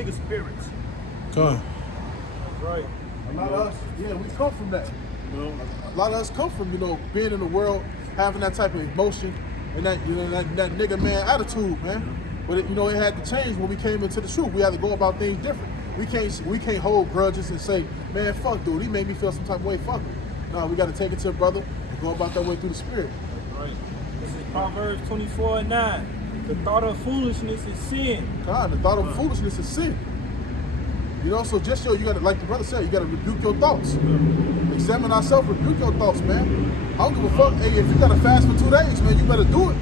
nigga spirits. Come. That's right. A lot of us, yeah, we come from that. You know, a lot of us come from, being in the world, having that type of emotion and that, that nigga man attitude, man. But it had to change when we came into the truth. We had to go about things different. We can't hold grudges and say, man, fuck dude, he made me feel some type of way, fuck him. No, we got to take it to a brother and go about that way through the spirit. That's right. This is Proverbs 24:9. The thought of foolishness is sin. God, the thought of foolishness is sin. So just you got to, like the brother said, you got to rebuke your thoughts. Examine ourselves, rebuke your thoughts, man. I don't give a fuck. Hey, if you got to fast for 2 days, man, you better do it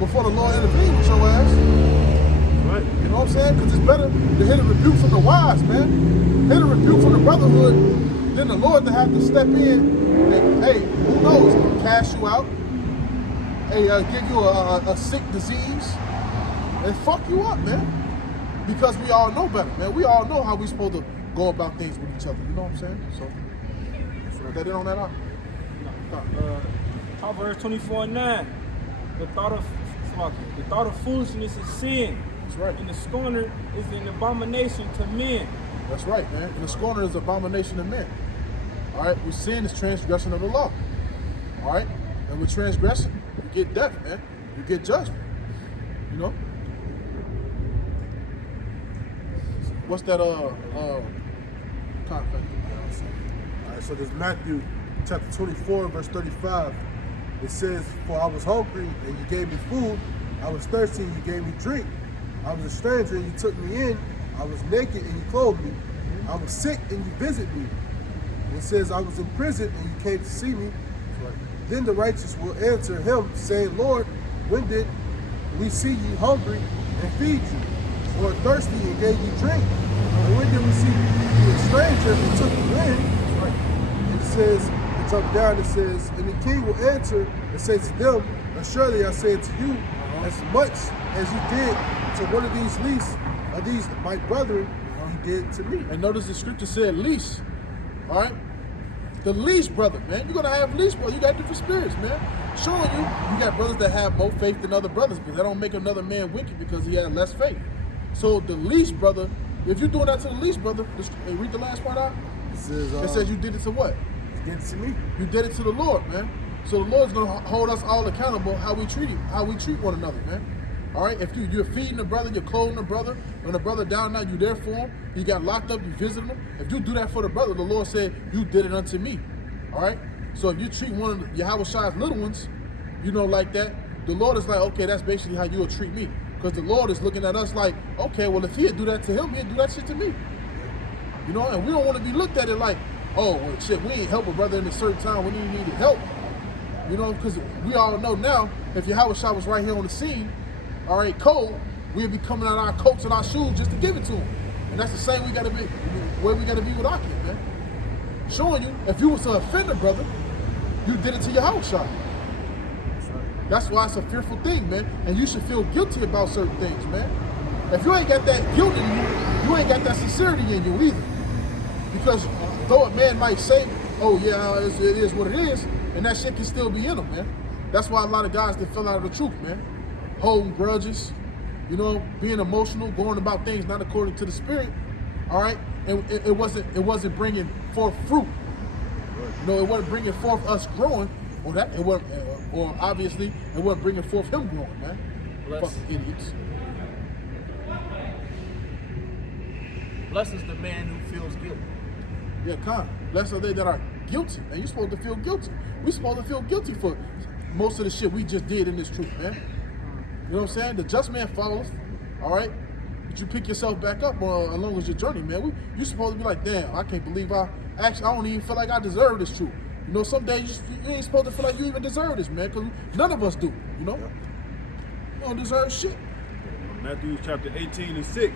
before the Lord intervenes with your ass. Right. You know what I'm saying? Because it's better to hit a rebuke from the wise, man. Hit a rebuke from the brotherhood than the Lord to have to step in and, hey, who knows, cast you out, hey, give you a sick disease, and fuck you up, man. Because we all know better, man. We all know how we supposed to go about things with each other. You know what I'm saying? So that in on that out. Proverbs 24:9. The thought of foolishness is sin. That's right. And the scorner is an abomination to men. That's right, man. And the scorner is abomination to men. All right? With sin is transgression of the law. All right? And with transgression, you get death, man. You get judgment. You know? What's that, context? All right, so there's Matthew chapter 24, verse 35. It says, for I was hungry, and you gave me food. I was thirsty, and you gave me drink. I was a stranger, and you took me in. I was naked, and you clothed me. I was sick, and you visited me. And it says, I was in prison, and you came to see me. Right. Then the righteous will answer him, saying, Lord, when did we see you hungry and feed you? Or thirsty and gave you drink? And when did we see you a stranger and took you in? Right. And it says, it jump down, it says, and the king will answer and say to them, surely I say to you, as much as you did to one of these least of these my brethren, you did to me. And notice the scripture said least. All right? The least brother, man. You're gonna have least brother. You got different spirits, man. Showing you got brothers that have more faith than other brothers, but that don't make another man wicked because he had less faith. So the least brother, if you're doing that to the least brother, read the last part out. It says you did it to what? You did it to me. You did it to the Lord, man. So the Lord's gonna hold us all accountable how we treat one another, man. All right. If you're feeding the brother, you're clothing the brother. When the brother down now, you there for him. He got locked up, you visited him. If you do that for the brother, the Lord said you did it unto me. All right. So if you treat one of Yahweh Shai's little ones, like that, the Lord is like, okay, that's basically how you will treat me. Because the Lord is looking at us like, okay, well, if he'd do that to him, he'd do that shit to me. And we don't want to be looked at it like, oh, well, shit, we ain't help a brother in a certain time when he needed help. Because we all know now, if Yahweh Shai was right here on the scene, all right, cold, we'd be coming out our coats and our shoes just to give it to him. And that's the same way we got to be with our kid, man. Showing you, if you was to offend a brother, you did it to Yahweh Shai. That's why it's a fearful thing, man. And you should feel guilty about certain things, man. If you ain't got that guilt in you, you ain't got that sincerity in you either. Because though a man might say, oh yeah, it is what it is, and that shit can still be in them, man. That's why a lot of guys that fell out of the truth, man. Holding grudges, being emotional, going about things not according to the spirit, all right? And it wasn't bringing forth fruit. It wasn't bringing forth us growing, or obviously, it wasn't bringing forth him growing, man. Fucking idiots. Blessed is the man who feels guilty. Yeah, blessed are they that are guilty, man. You're supposed to feel guilty. We're supposed to feel guilty for most of the shit we just did in this truth, man. You know what I'm saying? The just man falleth, all right? But you pick yourself back up along with your journey, man. You're supposed to be like, damn, I can't believe I don't even feel like I deserve this truth. Some days you ain't supposed to feel like you even deserve this, man, because none of us do, You don't deserve shit. Matthew chapter 18:6.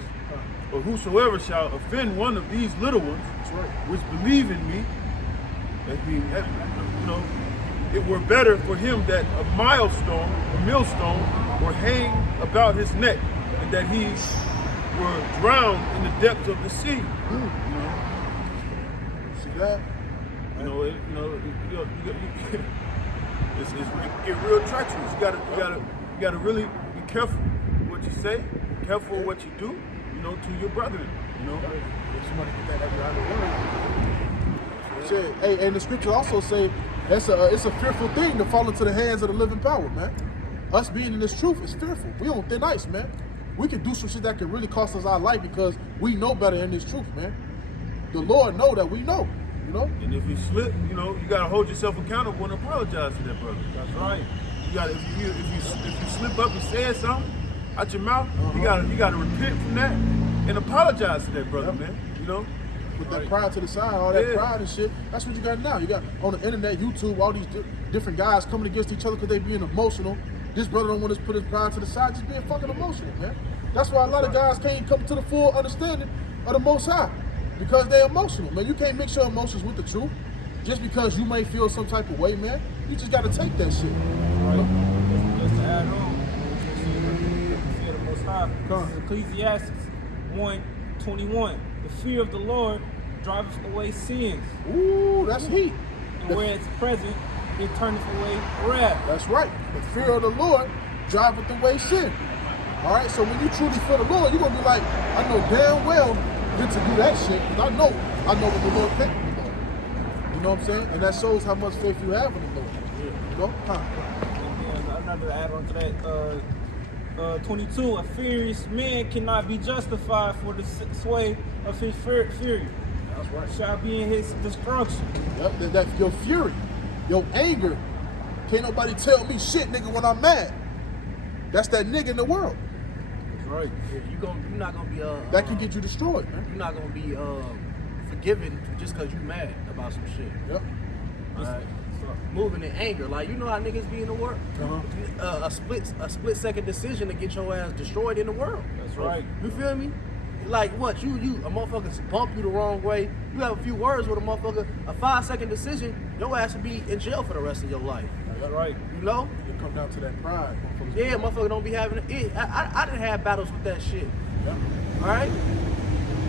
But whosoever shall offend one of these little ones, which believe in me, it were better for him that a millstone were hang about his neck, and that he were drowned in the depths of the sea. See that? It's get real treacherous. You gotta really be careful what you say, careful what you do. to your brethren, If somebody get that every other word. Shit. Hey, and the scripture also say it's a fearful thing to fall into the hands of the living power, man. Us being in this truth is fearful. We on thin ice, man. We can do some shit that can really cost us our life because we know better in this truth, man. The Lord know that we know, And if you slip, you gotta hold yourself accountable and apologize to that brother. That's right. You gotta if you slip up and say something out your mouth, you gotta repent from that and apologize to that brother, man. With that pride to the side, all that pride and shit. That's what you got now. You got on the internet, YouTube, all these different guys coming against each other because they being emotional. This brother don't want to put his pride to the side, just being fucking emotional, man. That's why a lot of guys can't come to the full understanding of the Most High because they're emotional, man. You can't mix your emotions with the truth just because you may feel some type of way, man. You just got to take that shit. Right. Just to add on, the fear of the Most High. This is Ecclesiastes 1:21. The fear of the Lord driveth away sins. Ooh, that's heat. And where it's present, it turneth away wrath. That's right. The fear of the Lord driveth away sin. All right, so when you truly fear the Lord, you're going to be like, I know damn well good to do that shit because I know what the Lord capable of. You know what I'm saying? And that shows how much faith you have in the Lord. You know? And then another add on to that, 22, a furious man cannot be justified for the sway of his fury. That's right. Shall be in his destruction. Yep, that your fury, your anger. Can't nobody tell me shit, nigga, when I'm mad. That's that nigga in the world. That's right. Yeah, you're not gonna be that can get you destroyed, man. You're not gonna be forgiven just because you mad about some shit. Yep. Alright. Moving in anger, like you know how niggas be in the world. A split second decision to get your ass destroyed in the world. That's right. You feel me? Like what? You a motherfucker bump you the wrong way. You have a few words with a motherfucker. A 5-second decision, your ass will be in jail for the rest of your life. That's right. You know? It come down to that pride. Yeah, motherfucker don't be having it. I didn't have battles with that shit. Yep. All right.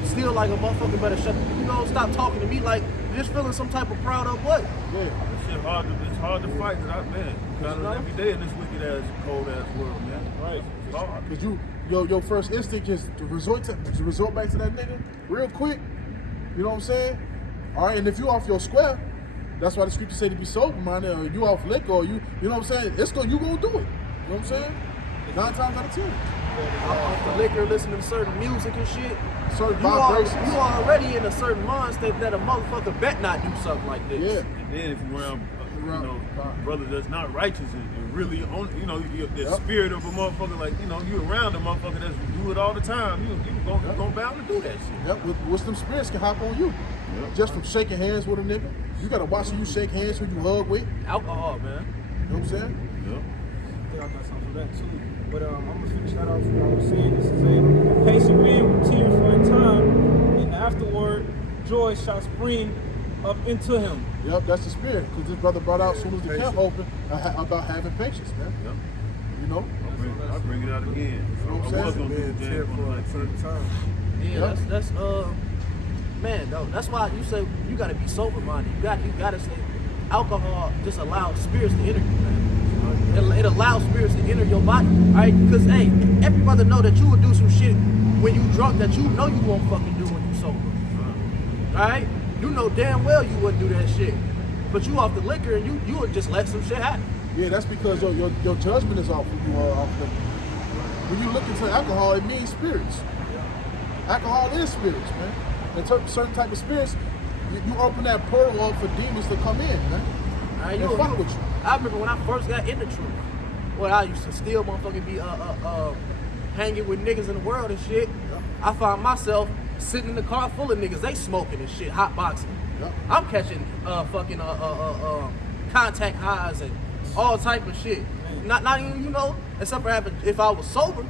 Still like a motherfucker better stop talking to me like just feeling some type of proud of what? Yeah. That shit it's hard to fight, man. You got it every day in this wicked ass, cold ass world, man. Right. It's hard. Cause your first instinct is to resort back to that nigga real quick. You know what I'm saying? All right, and if you off your square, that's why the scripture say to be sober minded, or you off liquor, or you know what I'm saying? You gonna do it. You know what I'm saying? 9 times out of 10. Off the liquor, listening to certain music and shit. Certain You vibrations. already in a certain mind state that a motherfucker bet not do something like this. Yeah. And then if you around, brother that's not righteous and really on, the spirit of a motherfucker, like, you around a motherfucker that's do it all the time, you gonna bound to do that shit. Yep, with some spirits can hop on you. Yep. Just from shaking hands with a nigga. You gotta watch who you shake hands, who you hug with. Alcohol, man. You know what I'm saying? Yep. I think I got something for that too. But I'm gonna finish that off with what I was saying. This is a patient man will tear for a time, and afterward joy shall spring up into him. Yep, that's the spirit. Because this brother brought out as soon as the camp opened about having patience, man. Yep. You know? I'll bring it out again. You know what I'm I was saying? gonna do the jam for like certain time. Yeah, Yep. that's man, though. That's why you say you gotta be sober minded. You gotta say alcohol just allows spirits to enter you, man. It allows spirits to enter your body, alright? Because hey, everybody know that you would do some shit when you drunk that you know you won't fucking do when you sober. Alright? You know damn well you wouldn't do that shit. But you off the liquor and you would just let some shit happen. Yeah, that's because your judgment is off when you are off liquor. When you look into alcohol, it means spirits. Alcohol is spirits, man. And certain type of spirits, you open that portal up for demons to come in, man. And fuck with you. I remember when I first got into truth, I used to still motherfucking be hanging with niggas in the world and shit. I found myself sitting in the car full of niggas, they smoking and shit, hot boxing. Yep. I'm catching fucking contact highs and all type of shit. Not even, except for if I was sober,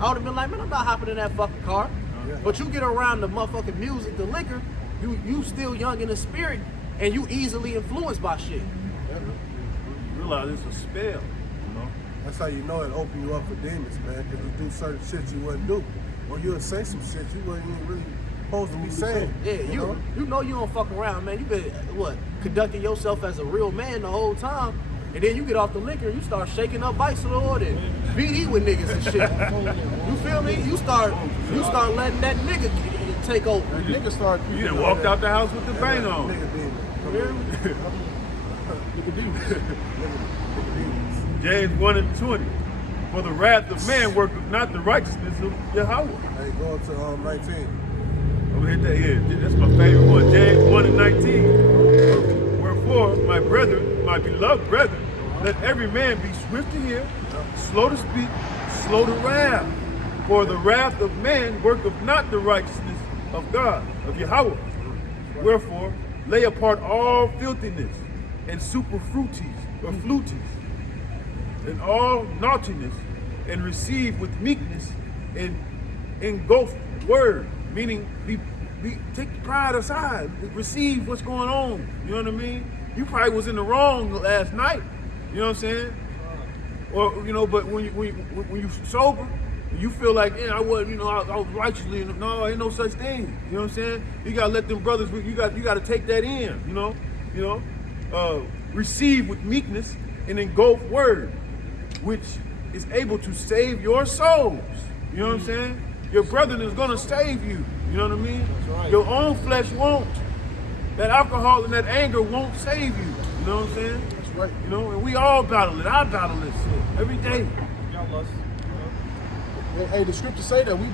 I would have been like, man, I'm not hopping in that fucking car. But you get around the motherfucking music, the liquor, you still young in the spirit, and you easily influenced by shit. You realize it's a spell, That's how you know it open you up for demons, man. Because you do certain shit you wouldn't do. Or you'll say some shit you wasn't even really supposed to be saying. Yeah, you know you don't fuck around, man. You been conducting yourself as a real man the whole time, And then you get off the liquor and you start shaking up Vice Lord and BD with niggas and shit. You feel me? You start letting that nigga take over. And niggas start. You done walked out the house with the bang on. Nigga demon. Nigga demons. James 1:20. For the wrath of man worketh not the righteousness of Yahweh. Hey, go to 19. I'm gonna hit that here. That's my favorite one. James 1:19. Wherefore, my brethren, my beloved brethren, let every man be swift to hear, slow to speak, slow to wrath. For the wrath of man worketh not the righteousness of God, of Yahweh. Wherefore, lay apart all filthiness and superfluities, or fluties, and all naughtiness, and receive with meekness and engulf word, meaning take the pride aside, receive what's going on. You know what I mean? You probably was in the wrong last night. You know what I'm saying? Or but when you sober, you feel like, yeah, I wasn't, I was righteously. No, ain't no such thing. You know what I'm saying? You gotta let them brothers. You gotta take that in. Receive with meekness and engulf word, which is able to save your souls. You know what I'm saying? Your brethren is gonna save you. You know what I mean? That's right. Your own flesh won't. That alcohol and that anger won't save you. You know what I'm saying? That's right. And we all battle it. I battle this shit every day. Y'all lust. Hey, the scriptures say that we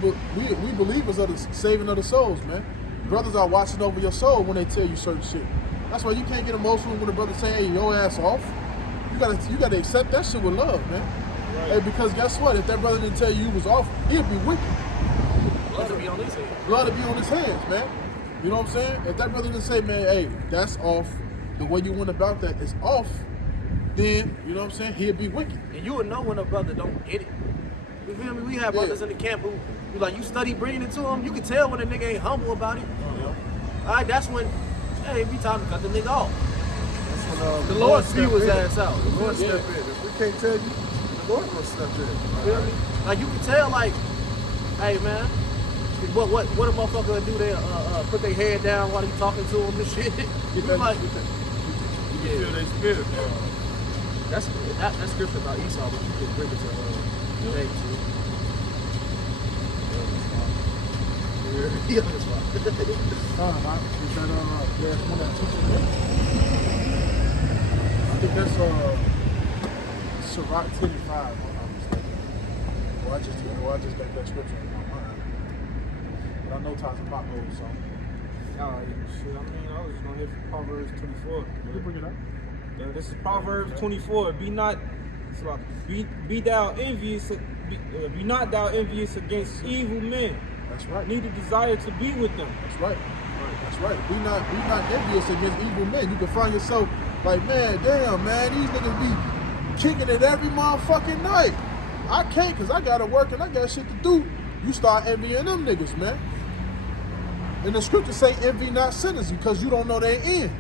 believers are the saving of the souls, man. Brothers are watching over your soul when they tell you certain shit. That's why you can't get emotional when a brother say, "Hey, your ass off." You gotta accept that shit with love, man. Right. Hey, because guess what? If that brother didn't tell you was off, he'd be wicked. Blood will be on his head. Blood to be on his hands, man. You know what I'm saying? If that brother didn't say, "Man, hey, that's off," the way you went about that is off, then you know what I'm saying? He'd be wicked. And you will know when a brother don't get it. You feel me? We have brothers in the camp who you study bringing it to them. You can tell when a nigga ain't humble about it. All right, that's when, hey, it be time to cut the nigga off. That's when The Lord spew his step in. ass out. The Lord step in. If we can't tell you, the Lord will step in. You feel me? Like you can tell, like, hey man, what a motherfucker gonna do there? Put their head down while he talking to him and shit. You that- like, You feel their spirit. that's that scripture about Esau, but you can bring it to James. Yeah, that's fine. Is that last one that took it? I think that's Sirach 10:5, if I'm not mistaken. Or I just got that scripture in my mind. But I know Ty's a pop old song. Nah, shit. I mean, I was just gonna hit for Proverbs 24. You bring it up. This is Proverbs 24. Be not thou envious against evil men. That's right. Neither desire to be with them. That's right. That's right. Be not envious against evil men. You can find yourself like, man, damn, man, these niggas be kicking it every motherfucking night. I can't because I gotta work and I got shit to do. You start envying them niggas, man. And the scriptures say envy not sinners because you don't know their end.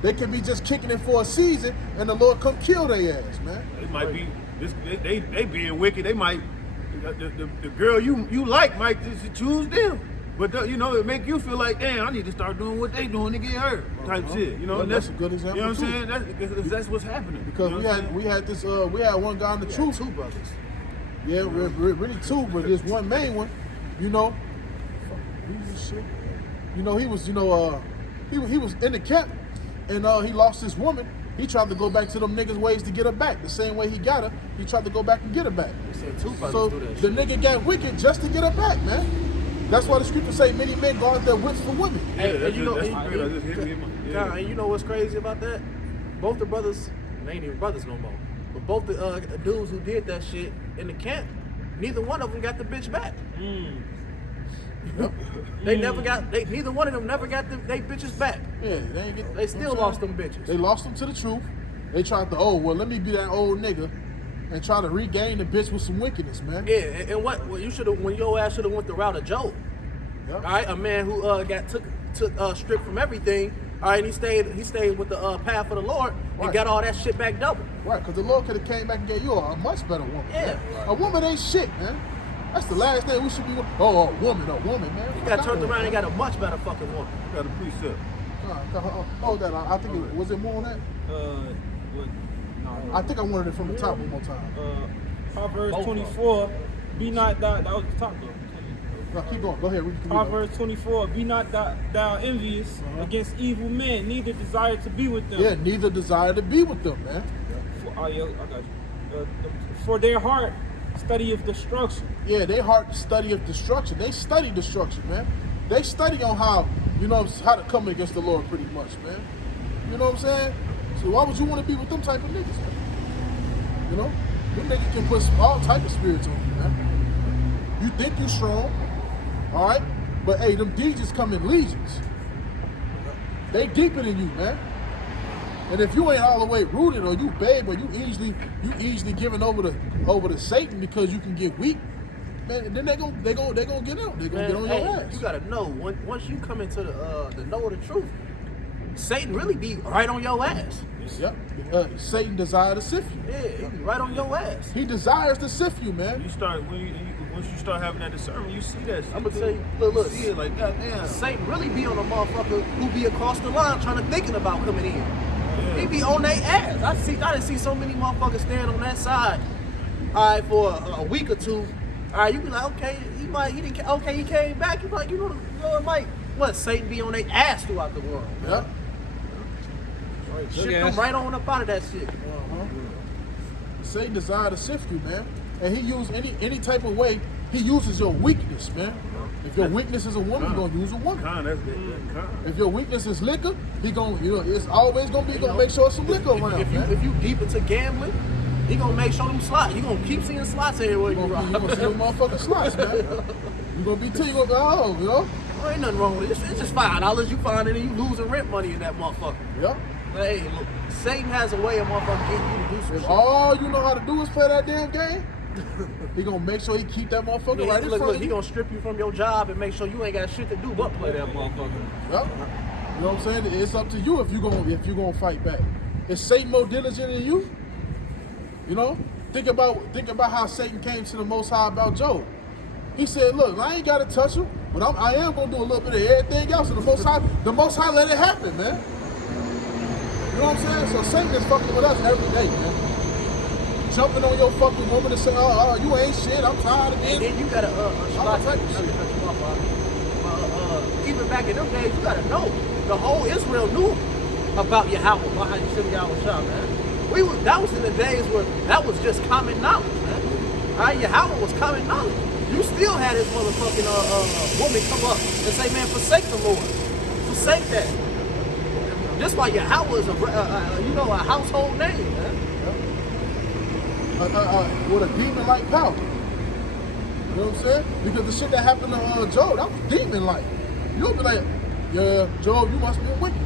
They could be just kicking it for a season and the Lord come kill their ass, man. It might be they being wicked. They might the girl you like might just choose them. But it make you feel like, damn, I need to start doing what they doing to get hurt, type shit. Well, and that's a good example. You know what too. I'm saying? That's what's happening. Because you know we what I'm saying? had one guy in the truth. Two brothers. Yeah, really two, but there's one main one. He was he was in the camp, and he lost his woman. He tried to go back to them niggas' ways to get her back. The same way he got her, he tried to go back and get her back. They said two brothers So do that the shit. nigga got wicked just to get her back, man. That's why the scriptures say many men guard their wits for women. Hey, that's and you know, just- and- that's real. I just hit him. Yeah. and you know what's crazy about that? Both the brothers, they ain't even brothers no more. But both the dudes who did that shit in the camp, neither one of them got the bitch back. They never got. Neither one of them never got they bitches back. Yeah, they ain't get. They still lost them bitches. They lost them to the truth. They tried to, let me be that old nigga and try to regain the bitch with some wickedness, man. Yeah, and what you should have when your ass should have went the route of Job. Yep. All right, a man who got took stripped from everything. All right, and he stayed with the path of the Lord and Right. got all that shit back double. Right, because the Lord could have came back and gave you a much better woman. Yeah. Man. A woman ain't shit, man. That's the last thing we should be. A woman, man. He got turned around and got a much better fucking woman. You got a precept. Hold that. I think was it more on that? What? No. I think I wanted it from the top one more time. Proverbs 24, be not that was the top though. No, keep going. Go ahead. Read the Proverbs 24, be not thou envious against evil men, neither desire to be with them. Yeah, neither desire to be with them, man. I got you. For their heart studieth destruction. Yeah, they heart study of destruction. They study destruction, man. They study on how, how to come against the Lord pretty much, man. You know what I'm saying? So why would you want to be with them type of niggas, man? You know? Them niggas can put all type of spirits on you, man. You think you strong, all right? But hey, them demons come in legions. They deeper than you, man. And if you ain't all the way rooted, or you babe, or you easily giving over to Satan because you can get weak, man, then they gonna get out. They gonna get on your ass. You gotta know once you come into the know of the truth, Satan really be right on your ass. Yep. Satan desires to sift you. Yeah, he be right on your ass. He desires to sift you, man. Once you start having that discernment, you see that shit. I'm gonna tell you, look, see it like, goddamn. Satan really be on a motherfucker who be across the line thinking about coming in. Yeah. He be on their ass. I done see so many motherfuckers stand on that side, all right, for a week or two. All right, you be like, okay, he came back. You like, it might. What, Satan be on their ass throughout the world. Yep. Shit come right on up out of that shit. Satan desires to sift you, man. And he use any type of way, he uses your weakness, man. If your weakness is a woman, he's gonna use a woman. If your weakness is liquor, he gonna, it's always gonna be gonna make sure some liquor around. If you deep into gambling, he gonna make sure them slots. You gonna keep seeing slots everywhere you go. You gonna see them motherfucking slots, man. You gonna be There ain't nothing wrong with it. It's just $5. You find it and you losing rent money in that motherfucker. Yep. Hey, look, Satan has a way of motherfucking getting you to do some If shit. all you know how to do is play that damn game, he gonna make sure he keep that motherfucker right in front of he you. gonna strip you from your job and make sure you ain't got shit to do but play that motherfucker. Yep. You know what I'm saying? It's up to you if you gonna fight back. Is Satan more diligent than you? You know? Think about how Satan came to the Most High about Job. He said, "Look, I ain't gotta touch him, but I am gonna do a little bit of everything else." And the Most High let it happen, man. You know what I'm saying? So Satan is fucking with us every day, man. Jumping on your fucking woman and saying, "Oh, you ain't shit. I'm tired of it." And then you gotta all type of shit. Even back in them days, you gotta know the whole Israel knew about Yahweh, about how you should Yahweh shot, man. That was in the days where that was just common knowledge, man. All right, Yahweh was common knowledge. You still had this motherfucking woman come up and say, "Man, forsake the Lord, forsake that." Just why Yahweh is a household name, man. With a demon-like power. You know what I'm saying? Because the shit that happened to Job, that was demon-like. You'll be like, "Yeah, Job, you must be wicked."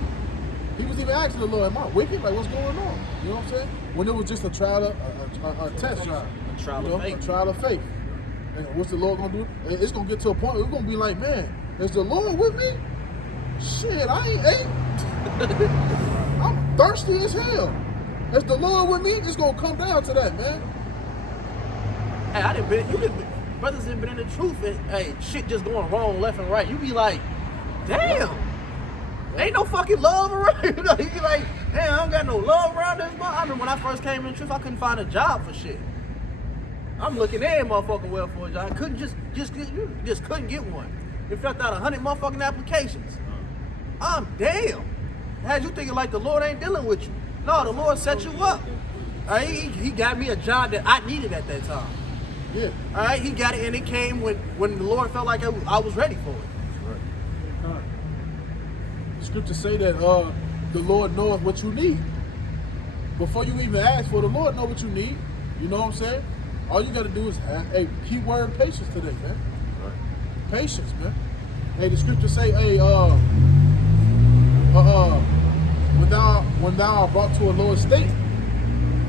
He was even asking the Lord, "Am I wicked? Like, what's going on?" You know what I'm saying? When it was just a trial, a test drive. A trial of faith. A trial of faith. And what's the Lord gonna do? It's gonna get to a point where we're gonna be like, "Man, is the Lord with me? Shit, I ain't ate. I'm thirsty as hell. Is the Lord with me?" It's gonna come down to that, man. Hey, brothers have been in the truth, and hey, shit just going wrong left and right. You be like, damn, ain't no fucking love around. You be like, damn, I don't got no love around this. I remember when I first came in the truth, I couldn't find a job for shit. I'm looking every motherfucking well for a job. I couldn't just couldn't get one. You filled out 100 motherfucking applications. I'm damn. Had you thinking like the Lord ain't dealing with you? No, the Lord set you up. He got me a job that I needed at that time. Yeah. All right, he got it, and it came when the Lord felt like I was ready for it. Right. The scriptures say that the Lord knoweth what you need. Before you even ask for, the Lord know what you need. You know what I'm saying? All you got to do is keep word patience today, man. Right. Patience, man. Hey, the scriptures say, hey, when thou art brought to a low estate,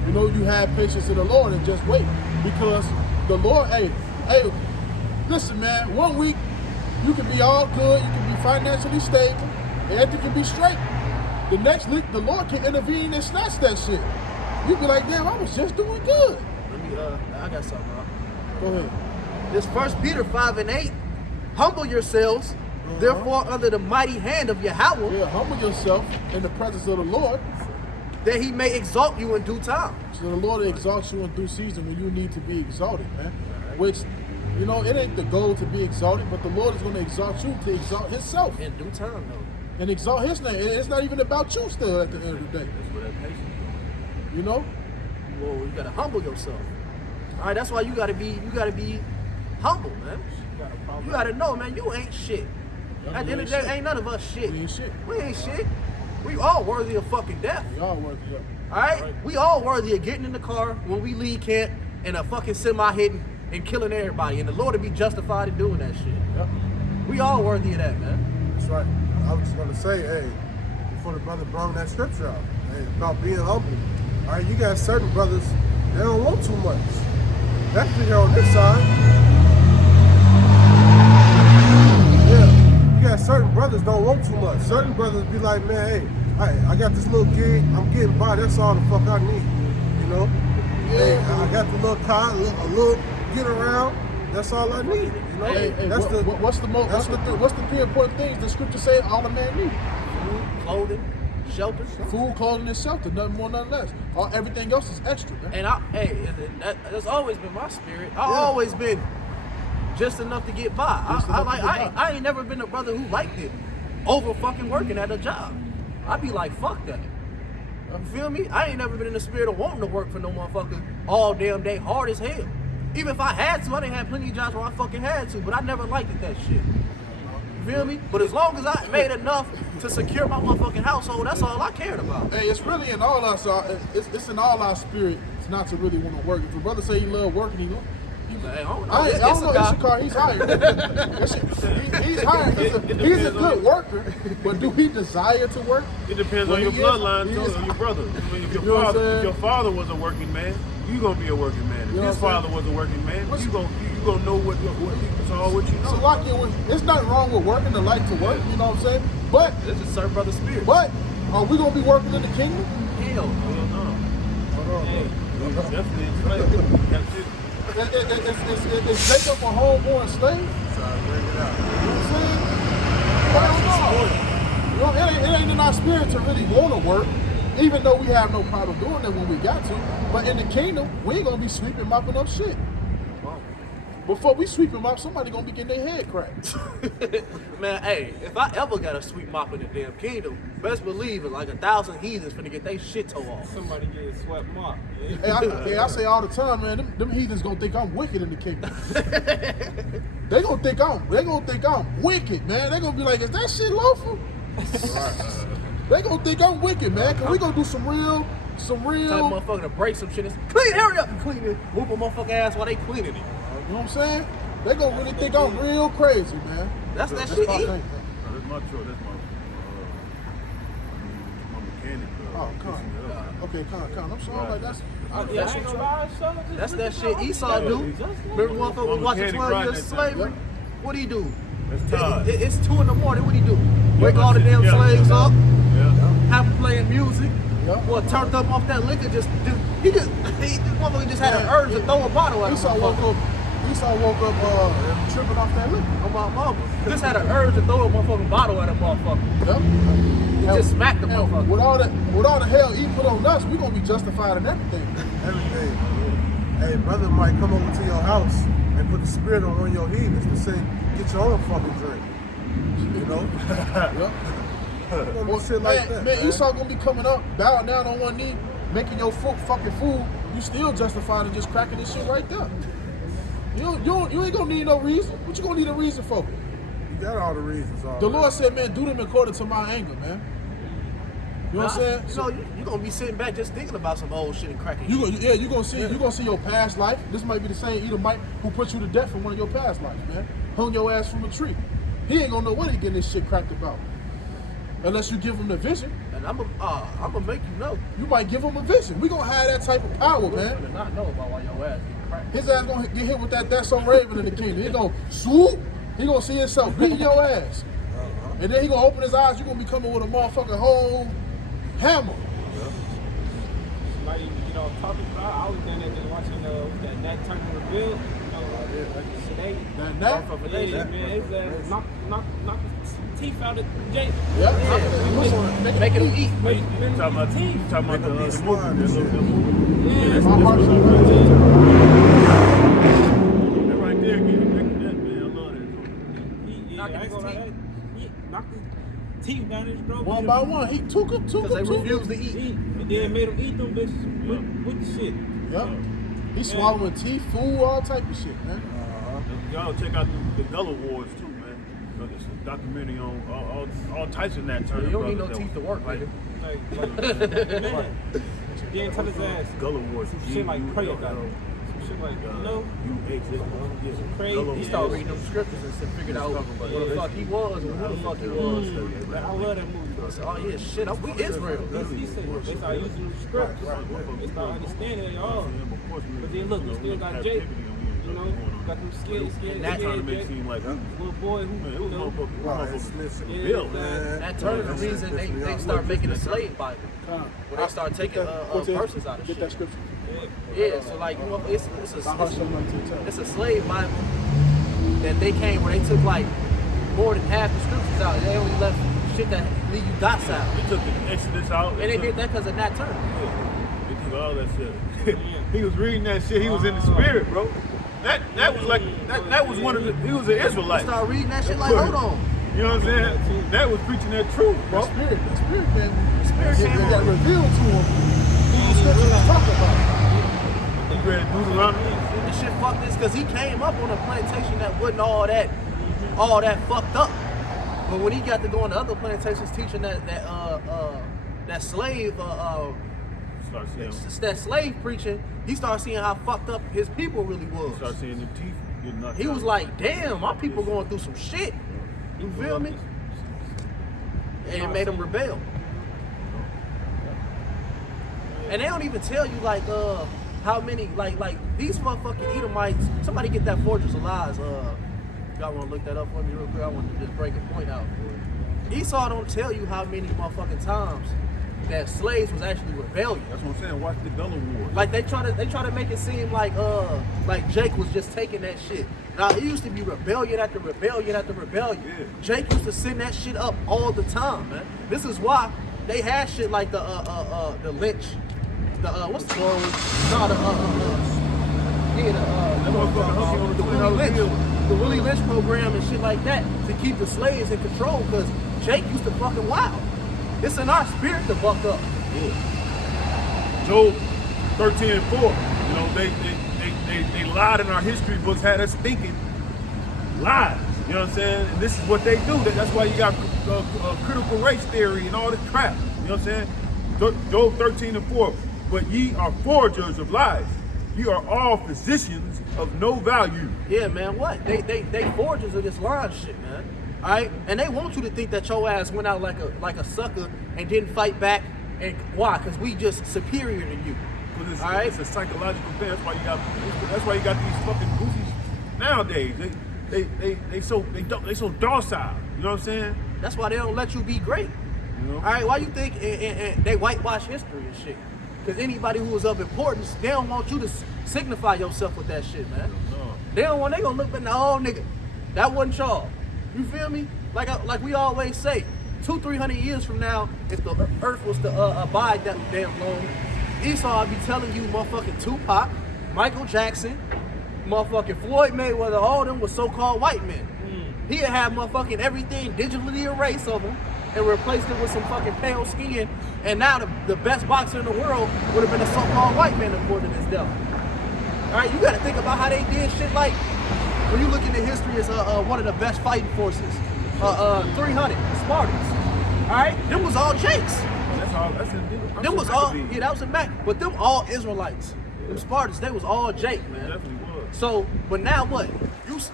you know, you have patience in the Lord and just wait. Because the Lord, hey, listen, man, 1 week you can be all good, you can be financially stable, everything can be straight. The next week, the Lord can intervene and snatch that shit. You be like, damn, I was just doing good. I got something, bro. Go ahead. This 1 Peter 5:8, humble yourselves, therefore under the mighty hand of Yahweh. Yeah, humble yourself in the presence of the Lord. that he may exalt you in due time. So the Lord exalts you in due season when you need to be exalted, man. Which, you know, it ain't the goal to be exalted, but the Lord is going to exalt you to exalt himself. In due time, though. And exalt his name. It's not even about you still at the end of the day. That's what that patience is. You know? Well, you gotta humble yourself. All right, that's why you gotta be humble, man. You gotta know, man, you ain't shit. At the end of the day, ain't none of us shit. We ain't shit. We ain't shit. We all worthy of fucking death. We all worthy of it. All right? We all worthy of getting in the car when we leave camp and a fucking semi hitting and killing everybody. And the Lord will be justified in doing that shit. Yep. We all worthy of that, man. That's right. I was just gonna say, hey, before the brother brought that scripture out, hey, about being humble. All right, you got certain brothers, they don't want too much. That's here on this side. Yeah, you got certain brothers don't want too much. Certain brothers be like, man, hey, I got this little gig, I'm getting by, that's all the fuck I need. You know? Hey, I got the little car, a little get around, that's all I need. You know? Hey, that's what's the three important things the scripture say all a man needs? Food, clothing, shelter. Food, clothing, and shelter. Nothing more, nothing less. Everything else is extra, man. And that's always been my spirit. I've always been just enough to get by. I ain't never been a brother who liked it over fucking working at a job. I'd be like, fuck that. You feel me? I ain't never been in the spirit of wanting to work for no motherfucker all damn day, hard as hell. Even if I had to, I didn't have plenty of jobs where I fucking had to, but I never liked it, that shit. You feel me? But as long as I made enough to secure my motherfucking household, that's all I cared about. Hey, it's really in all our, it's in all our spirit. It's not to really want to work. If a brother say he love working, Hey, I don't know. I don't know Issachar, he's hired. He's hired. He's a good worker, but do he desire to work? It depends on your bloodline, too, on your brother. I mean, if your father was a working man, you gonna be a working man. If his father was a working man, you gonna know what you know. So like it's not wrong with working to like to work, you know what I'm saying? But it's just serve brother spirit. But are we gonna be working in the kingdom? Hell no. Definitely. That's it. Is Jacob a homeborn slave? Sorry, bring it out. You know what I'm saying? You know, it ain't in our spirit to really want to work, even though we have no problem doing it when we got to. But in the kingdom, we ain't gonna be sweeping, mopping up shit. Before we sweep them up, somebody gonna be getting their head cracked. Man, hey, if I ever got a sweep mop in the damn kingdom, best believe it, like 1,000 heathens finna get their shit toe off. Somebody get swept mop. Hey, I say all the time, man, them heathens gonna think I'm wicked in the kingdom. They gonna think I'm wicked, man. They gonna be like, is that shit lawful? They gonna think I'm wicked, man. Cause we gonna do some real. Tell a motherfucker to break some shit. It's clean, hurry up and clean it. Whoop a motherfucker ass while they cleaning it. You know what I'm saying? They gonna really think I'm real crazy, man. That's that shit. That's my truck. That's my mechanic. Oh, come. Okay, come. I'm sorry. Like that's that shit Esau do. Remember motherfucker was watching 12 Years of Slavery? What do he do? It's 2 in the morning. What do he do? Wake all the damn slaves up. Have them playing music. Well, turned up off that liquor, he motherfucker just had an urge to throw a bottle at him. Esau woke up tripping off that liquor. On my mama. Just had an urge to throw a motherfucking bottle at a motherfucker. Yep. He just smacked the motherfucker. With all the hell he put on us, we gonna be justified in everything. Everything. Hey, brother might come over to your house and put the spirit on one of your heathens to say, get your own fucking drink. You know? Yep. Shit like that, man, Esau gonna be coming up, bowing down on one knee, making your fucking food. You still justified in just cracking this shit right there. You ain't gonna need no reason. What you gonna need a reason for? You got all the reasons already. The Lord said, man, do them according to my anger, man. You know what I'm saying? So you gonna be sitting back just thinking about some old shit and cracking. You gonna see your past life. This might be the same Edomite who put you to death in one of your past lives, man. Hung your ass from a tree. He ain't gonna know what he getting this shit cracked about. Unless you give him the vision. And I'm gonna make you know. You might give him a vision. We gonna have that type of power, man. You not know about why your ass getting cracked. His ass gonna get hit with that's some raven in the kingdom. He gonna swoop. He gonna see himself beating your ass. And then he gonna open his eyes. You gonna be coming with a motherfucking whole hammer. Like, talking about, I was down there just watching that Nat Turner reveal. Shit, they That? man, his ass knock the teeth out of Jake. Yeah. Making them eat. Make Talking about teeth. the movie. Yeah, My heart's so good. That right there, man, I love that. I ain't gonna lie, he knocked his teeth down his throat. One by one, he took him. Because they refuse to eat. And then made him eat them bitches with the shit. Yep. He swallowing teeth, food, all type of shit, man. Y'all check out the Gullah Wars too, man. It's a documentary on all types of Nat Turner You don't need no brothers that teeth to was- work, like, nigga. Man, then tell his ass Gullah Wars. some shit like pray about it. Some shit like, you know, crazy. He started reading them scriptures and figured out what the fuck he was and who the fuck he was. Like, I love that movie. I said, oh yeah, shit, we Israel. He said they started using the scripts. They started understanding it all. But then look, we still got Jake. You know, got them scared, And that trying to make it Jake. seem like Little boy who, man, it was you know, motherfuckers built, man. That Turner, the reason they start making a slave Bible. When they start taking verses out of Get that shit. scripture. Yeah, so like, you know, it's My heart's so good. a slave Bible that they came where they took like more than half the scriptures out. They only left shit that leave you docile. They took the Exodus out. And they did that because of Nat Turner. They took all that shit. He was reading that shit. He was in the spirit, bro. That was like that was one of the. He was an Israelite. Start reading that shit like, hold on. You know what I'm saying? That was preaching that truth, bro. The spirit came. Spirit came It got on. revealed to him. The scripture was talking about. He read Deuteronomy. And shit fucked this because he came up on a plantation that wasn't all that fucked up. But when he got to go on the other plantations teaching that slave Start seeing. that slave preaching, he started seeing how fucked up his people really was. Start seeing the teeth getting knocked He out. was like, damn, my people going through some shit. You feel me? And it made him rebel. And they don't even tell you like how many like these motherfucking Edomites. Somebody get that Fortress of Lies. Y'all want to look that up for me real quick? I want to just break a point out. Esau don't tell you how many motherfucking times that slaves was actually rebellion. That's what I'm saying. Watch the Gullah Wars. Like they try to make it seem like Jake was just taking that shit. Now it used to be rebellion after rebellion after rebellion. Yeah. Jake used to send that shit up all the time, man. This is why they had shit like the lynch, what's the word? No, the Willie Lynch program and shit like that to keep the slaves in control because Jake used to fucking wild. It's in our spirit to buck up. Job 13 and 4. You know, they lied in our history books, had us thinking lies. You know what I'm saying? And this is what they do. That's why you got critical race theory and all this crap. You know what I'm saying? Job 13 and 4. But ye are forgers of lies. Ye are all physicians of no value. Yeah, man, what? They forgers of this lying shit, man. All right? And they want you to think that your ass went out like a sucker and didn't fight back. And why? Because we just superior to you. Because All right? it's a psychological thing. That's why you got these fucking goofies nowadays. They so docile. You know what I'm saying? That's why they don't let you be great. You know? All right, why you think and they whitewash history and shit? Because anybody who was of importance, they don't want you to signify yourself with that shit, man. No. They gonna look back and oh nigga, that wasn't y'all. You feel me? Like we always say, 200-300 years from now, if the earth was to abide that damn long, Esau would be telling you motherfucking Tupac, Michael Jackson, motherfucking Floyd Mayweather, all them was so-called white men. He'd have motherfucking everything digitally erased of him and replaced it with some fucking pale skin. And now the best boxer in the world would have been a so-called white man according to this devil. All right, you got to think about how they did shit like when you look into history as one of the best fighting forces, 300 Spartans. All right, them was all Jakes. That's all. That's in. Them was all that was a Mac, but them all Israelites. Them Spartans, they was all Jake, man. Definitely was. So, but now what?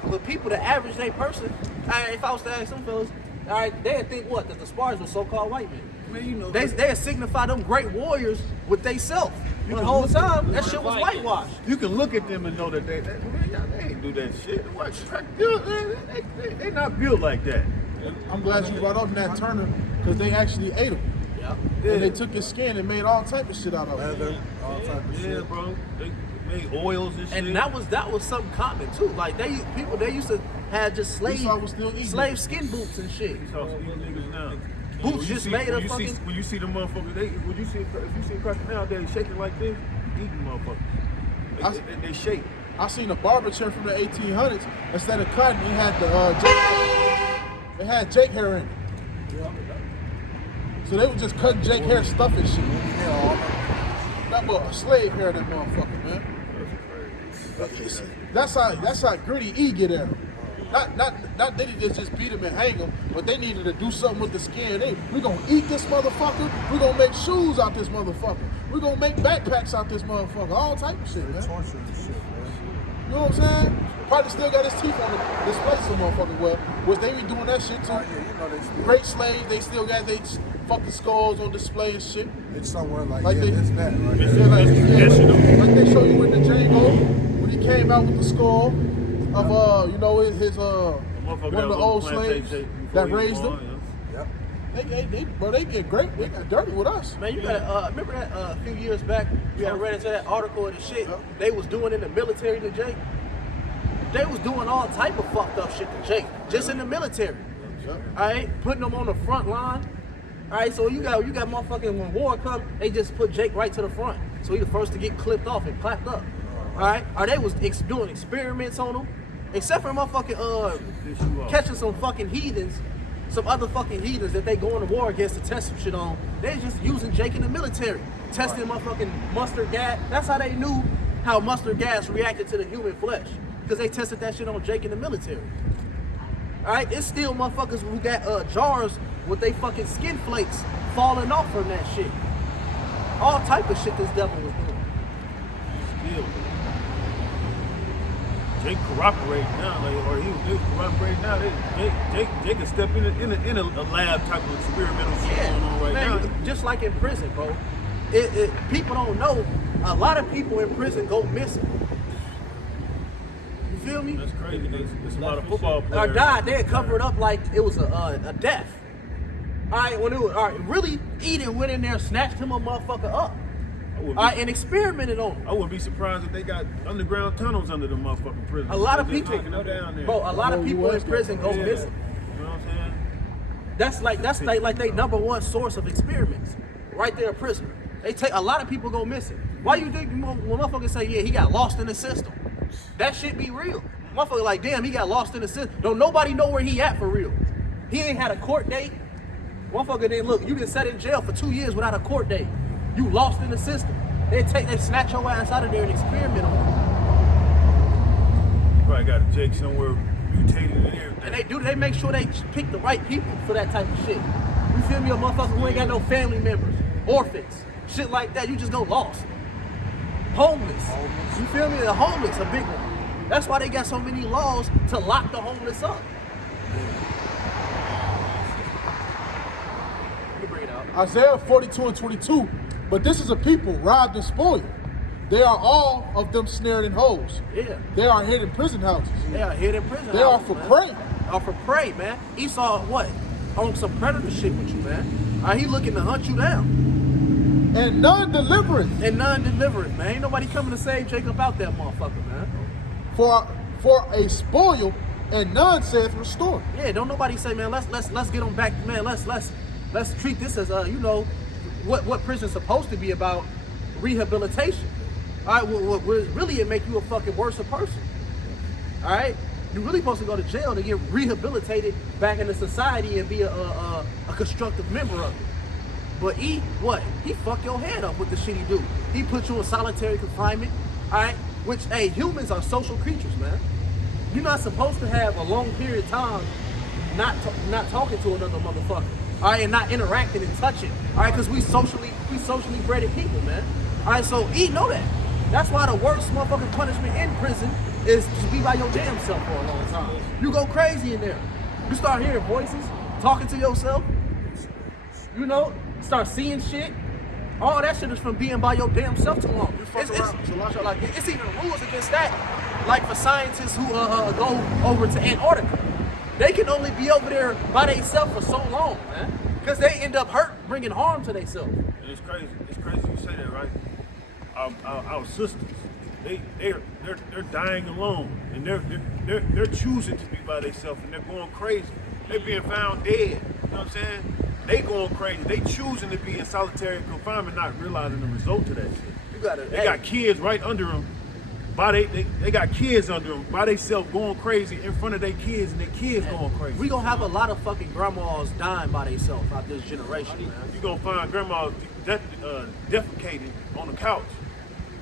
The people, the average day person, if I was to ask some fellas, all right, they'd think what? That the Spartans were so-called white men. Man, you know. They'd signify them great warriors with they self. The whole time, that shit was whitewashed. You can look at them and know that they ain't do that shit. They not built like that. I'm glad you brought up Nat Turner because they actually ate him. Yeah. And they took his skin and made all type of shit out of it. All type of Yeah, shit. bro. They They oils and shit. And that was something common too. Like they used to have just Esau was still eating slave niggas. skin boots and shit. These hoes eating niggas now. Boots When you just see- made when of you see- fucking- When you see the motherfuckers, if you see a cracker nowadays shaking like this, eating motherfuckers. They shake. I seen a barber chair from the 1800s. Instead of cutting, it had it had Jake hair in it. So they would just cut Jake hair, stuffing shit. That was a slave hair, that motherfucker, man. That's how Gritty E get at him. Not that he just beat him and hang him, but they needed to do something with the skin. We gonna eat this motherfucker. We gonna make shoes out this motherfucker. We gonna make backpacks out this motherfucker. All type of shit, man. Torture and shit, man. You know what I'm saying? Probably still got his teeth on the display some motherfucking well, which they be doing that shit too. Oh, yeah, you know they still. Great slaves, they still got their fucking skulls on display and shit. It's somewhere like Like yeah, they- this, that, right? It's- Yeah, like, it's- like they show you in the Django when he came out with the skull of his Motherfucker one of the that was old on the plantation slaves before that he was raised born, him. Yep. They get great. They got dirty with us. Man, you got remember that a few years back we had read into that article and the shit Yep. they was doing in the military to Jake. They was doing all type of fucked up shit to Jake, just in the military. Yep. Alright, putting them on the front line. Alright, so you got motherfucking when war come, they just put Jake right to the front. So he the first to get clipped off and clapped up. Alright? Or they was doing experiments on him. Except for motherfucking catching some fucking heathens, some other fucking heathens that they go into war against to test some shit on. They just using Jake in the military. Testing motherfucking mustard gas. That's how they knew how mustard gas reacted to the human flesh. Because they tested that shit on Jake in the military. Alright, it's still motherfuckers who got jars with they fucking skin flakes falling off from that shit. All type of shit this devil was doing. Still. Jake corroborate now, like, or he was corroborating now. Jake can step in a lab type of experimental shit going on right man, now. just like in prison, bro. People don't know. A lot of people in prison go missing. You feel me? That's crazy. There's a lot of football Or players. died. They covered up like it was a death. Really, Eden went in there, snatched him a motherfucker up. And experimented on him. I wouldn't be surprised if they got underground tunnels under the motherfucking prison. A lot of They're people, taking them down there. bro. A lot of people in prison go Yeah. missing. You know what I'm saying? That's like they number one source of experiments, right there in prison. They take a lot of people go missing. Why you think when motherfuckers say he got lost in the system? That shit be real. Motherfucker like damn he got lost in the system. Don't nobody know where he at for real. He ain't had a court date. Motherfucker didn't look. You been sat in jail for 2 years without a court date. You lost in the system. They snatch your ass out of there and experiment on you. Probably got a Jake somewhere mutated and everything. And they make sure they pick the right people for that type of shit. You feel me? A motherfucker who ain't got no family members, orphans, shit like that, you just go lost. Homeless. You feel me? The homeless, a big one. That's why they got so many laws to lock the homeless up. You bring it out. Isaiah 42:22. But this is a people robbed and spoiled. They are all of them snared in holes. Yeah. They are hid in prison houses. They are hid in prison. They are houses, for man. prey. Are for prey, man. Esau what? On some predator shit with you, man. He looking to hunt you down. And none delivereth. And none delivereth, man. Ain't nobody coming to save Jacob out that motherfucker, man. For a spoil, and none saith restore. Yeah, don't nobody say, man, let's get them back, man. Let's treat this as what prison's supposed to be about, rehabilitation. All right, well, really it make you a fucking worse person. All right, you're really supposed to go to jail to get rehabilitated back into society and be a constructive member of it. But he fuck your head up with the shit he do. He put you in solitary confinement. All right, which humans are social creatures, man. You're not supposed to have a long period of time not talking to another motherfucker. All right, and not interacting and touching. All right, because we socially bred people, man. All right, so know that. That's why the worst motherfucking punishment in prison is to be by your damn self for a long time. You go crazy in there. You start hearing voices, talking to yourself. You know, start seeing shit. All that shit is from being by your damn self too long. It's even rules against that. Like for scientists who go over to Antarctica. They can only be over there by themselves for so long, man. Because they end up bringing harm to themselves. And it's crazy. It's crazy you say that, right? Our sisters, they're dying alone, and they're choosing to be by themselves, and they're going crazy. They're being found dead. You know what I'm saying? They going crazy. They choosing to be in solitary confinement, not realizing the result of that shit. They got kids right under them. They got kids under them by themselves going crazy in front of their kids, and their kids going crazy. We gonna have a lot of fucking grandmas dying by themselves out this generation, man. You gonna find grandmas defecating on the couch.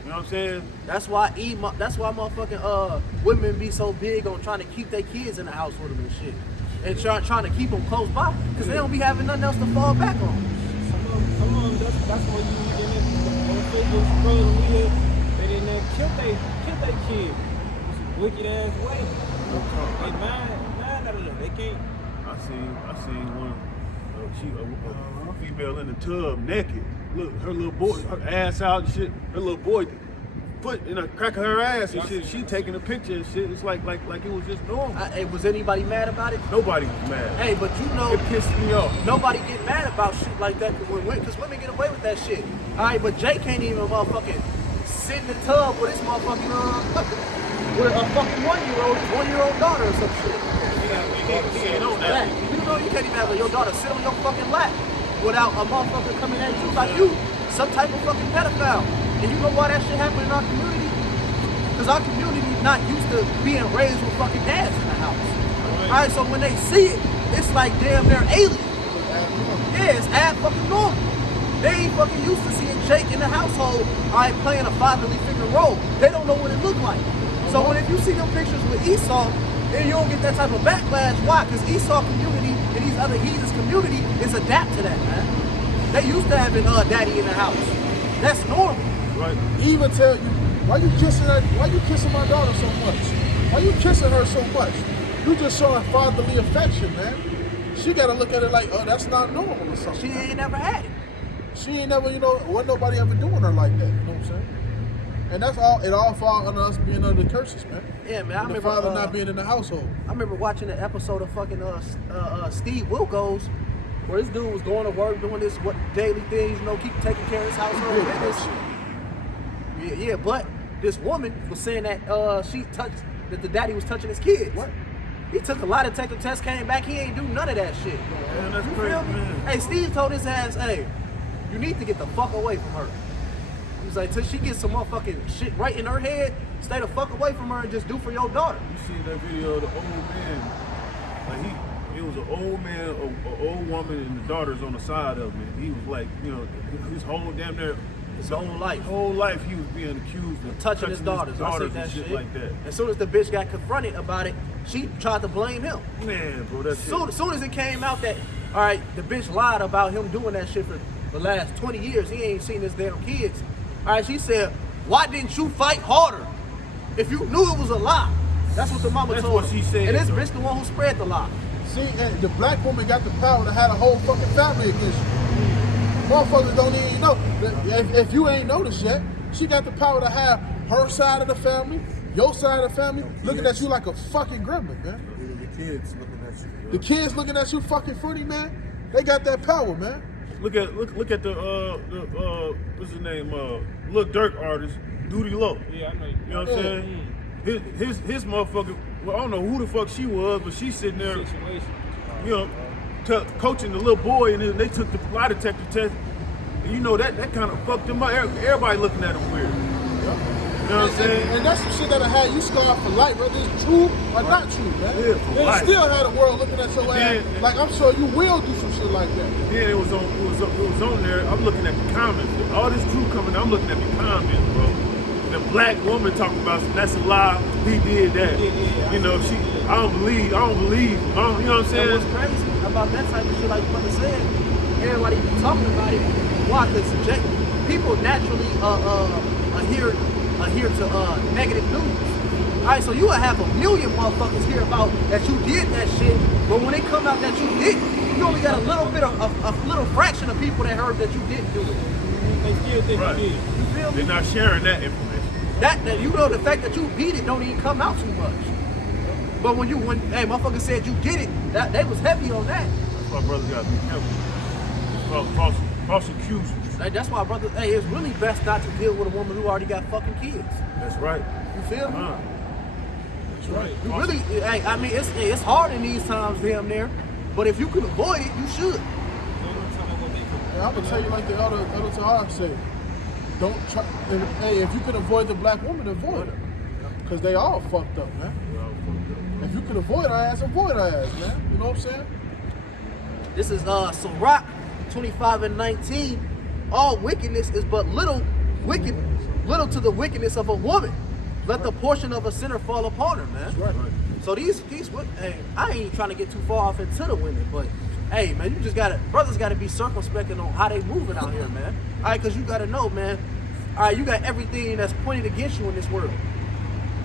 You know what I'm saying? That's why motherfucking women be so big on trying to keep their kids in the house with them and shit, and trying to keep them close by, because they don't be having nothing else to fall back on. Some of them, that's when you get in the Facebook scrolling weird. They didn't kill their kid. It's a wicked ass way. They mad out of them. They can't. I seen one. A female in the tub naked. Look, her little boy, her ass out and shit. Her little boy foot in a crack of her ass and shit. She taking a picture and shit. It's like it was just normal. Hey, was anybody mad about it? Nobody was mad. Hey, but you know, It pissed me off. nobody get mad about shit like that because women get away with that shit. All right, but Jay can't even motherfucking sit in the tub with his motherfucking with a fucking one-year-old daughter or some shit. He ain't on that. You know you can't even have your daughter sit on your fucking lap without a motherfucker coming at you like you some type of fucking pedophile. And you know why that shit happened in our community? Because our community not used to being raised with fucking dads in the house. Alright, so when they see it, it's like damn they're alien. Yeah, it's ad fucking normal. They ain't fucking used to seeing Jake in the household, alright, playing a fatherly figure role. They don't know what it looked like. So when if you see them pictures with Esau, then you don't get that type of backlash. Why? Because Esau community and these other heathens community is adapt to that, man. They used to having daddy in the house. That's normal. Right. Even tell you, why you kissing her? Why you kissing my daughter so much? Why you kissing her so much? You just showing fatherly affection, man. She gotta look at it like, oh, that's not normal or something. She ain't never had it. She ain't never, wasn't nobody ever doing her like that. You know what I'm saying? And that's all. It all falls under us being under the curses, man. Yeah, man. I And the remember father not being in the household. I remember watching an episode of fucking Steve Wilkos, where this dude was going to work, doing this daily things, keep taking care of his household business. Yeah, but this woman was saying that that the daddy was touching his kids. What? He took a lie detector test, came back, he ain't do none of that shit. Man, that's You crazy, feel me? man. Hey, Steve told his ass, hey, you need to get the fuck away from her. He was like, till she gets some motherfucking shit right in her head, stay the fuck away from her and just do for your daughter. You see that video of the old man? Like it was an old man, an old woman, and the daughters on the side of him. He was like, his whole damn near His whole life. whole life he was being accused of Touching his daughters. I see and that shit. like that. As soon as the bitch got confronted about it, she tried to blame him. Man, bro, that's Soon as it came out that, all right, the bitch lied about him doing that shit for the last 20 years. He ain't seen his damn kids. All right, she said, why didn't you fight harder if you knew it was a lie? That's what the mama That's told what him. she said, And this though. bitch the one who spread the lie. See, and the black woman got the power to have a whole fucking family against you. Motherfuckers don't even know. If you ain't noticed yet, she got the power to have her side of the family, your side of the family, looking at you like a fucking gremlin, man. Even the kids looking at you. The kids looking at you fucking funny, man. They got that power, man. Look at the what's his name? Lil Durk artist, Duty Low. Yeah, I know. You know what I'm saying? His motherfucker. Well, I don't know who the fuck she was, but she's sitting there, Situation. coaching the little boy, and then they took the lie detector test. And that kind of fucked him up. Everybody looking at him weird. You know what I'm saying? And that's some shit that'll have you scarred for life, whether it's true or not true, man. Yeah, for They life. still had the world looking at your ass then- like I'm sure you will do some shit like that. Then it was on there. I'm looking at the comments. All this crew coming. I'm looking at the comments, bro. The black woman talking about that's a lie. He did that. Yeah, I don't believe. You know what I'm And what's saying? crazy about that type of shit, like brother said, everybody be talking about it. Why? Because people naturally adhere to negative news. All right, so you will have a million motherfuckers hear about that you did that shit, but when it come out that you didn't, you only got a little bit of a little fraction of people that heard that you didn't do it. They still think Right. you did. You feel me? They're not sharing that information. That the fact that you beat it don't even come out too much. But when motherfucker said you did it, that they was heavy on that. That's why brothers gotta be careful. It's called false accusers. Like, that's why, brother, hey, it's really best not to deal with a woman who already got fucking kids. That's right. You feel me? That's right. You really, hey, I mean, it's hard in these times, damn near. But if you can avoid it, you should. And I'm gonna tell you like the elder Tahar said, don't try. Hey, if you can avoid the black woman, avoid her, cause they all fucked up, man. If you can avoid her ass, man. You know what I'm saying? This is Sirach 25:19. All wickedness is but little to the wickedness of a woman. Let the portion of a sinner fall upon her, man. That's right. So these hey, I ain't trying to get too far off into the women, but hey, man, you just brothers gotta be circumspect on how they moving out here, man. All right, cause you gotta know, man. All right, you got everything that's pointed against you in this world.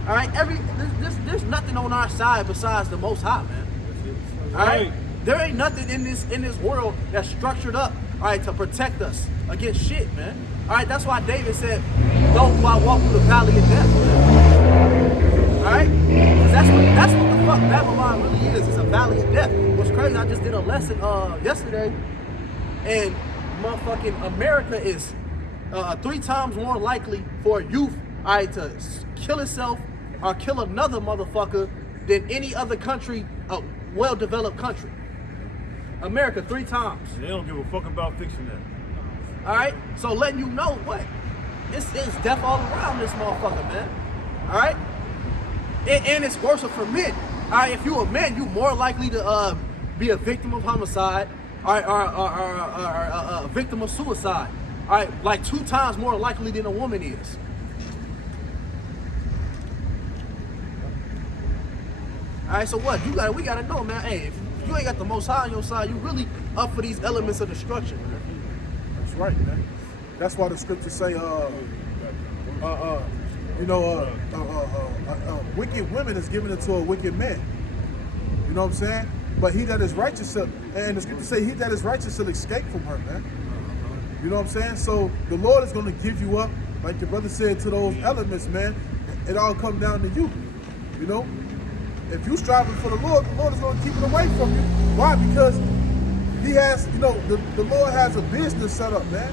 All right, there's nothing on our side besides the Most High, man. All right, there ain't nothing in this world that's structured up, all right, to protect us against shit, man. All right, that's why David said, "Don't do I walk through the valley of death." Man. All right, 'cause that's what the fuck Babylon really is. It's a valley of death. What's crazy? I just did a lesson yesterday, and motherfucking America is 3 times more likely for a youth, all right, to kill itself or kill another motherfucker than any other country, a well-developed country. America 3 times. They don't give a fuck about fixing that. All right, so letting you know what, it's death all around this motherfucker, man. All right, and it's worse for men. All right, if you a man, you more likely to be a victim of homicide, or a victim of suicide. All right, like 2 times more likely than a woman is. All right, so what? We gotta know, man. Hey, if you ain't got the Most High on your side, you really up for these elements of destruction, man. That's right, man. That's why the scriptures say, wicked women is given it to a wicked man. You know what I'm saying? But he that is righteous, and the scriptures say, he that is righteous shall escape from her, man. You know what I'm saying? So the Lord is going to give you up, like your brother said, to those elements, man. It all comes down to you. You know? If you striving for the Lord is going to keep it away from you. Why? Because he has, the Lord has a business set up, man.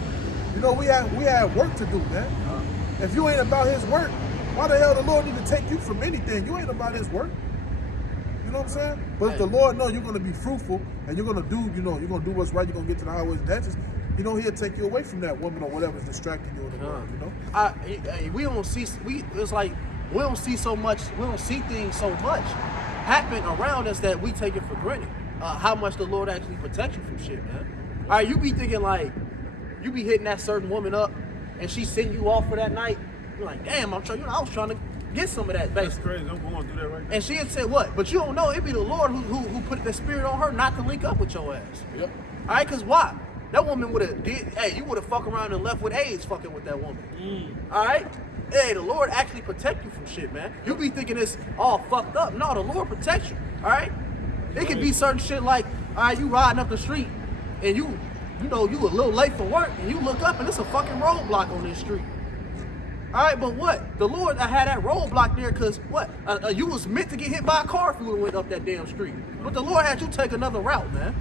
You know, we have work to do, man. If you ain't about his work, why the hell the Lord need to take you from anything? You ain't about his work. You know what I'm saying? But if the Lord know you're going to be fruitful and you're going to do, you're going to do what's right, you're going to get to the highways and hedges, he'll take you away from that woman or whatever's distracting you in the world, we don't see so much, we don't see things so much happen around us that we take it for granted. How much the Lord actually protects you from shit, man. All right, you be thinking like, you be hitting that certain woman up and she send you off for that night. You're like, damn, I was trying to get some of that, basically. That's crazy. I'm going to do that right now. And she had said what? But you don't know, it be the Lord who put the spirit on her not to link up with your ass. Yep. All right, because why? That woman would have you would have fucked around and left with AIDS fucking with that woman. All right? Hey, the Lord actually protect you from shit, man. You be thinking it's all fucked up. No, the Lord protects you. All right? It could be certain shit like, all right, you riding up the street and you a little late for work and you look up and it's a fucking roadblock on this street. All right, but what? The Lord had that roadblock there because what? You was meant to get hit by a car if you would have went up that damn street. But the Lord had you take another route, man.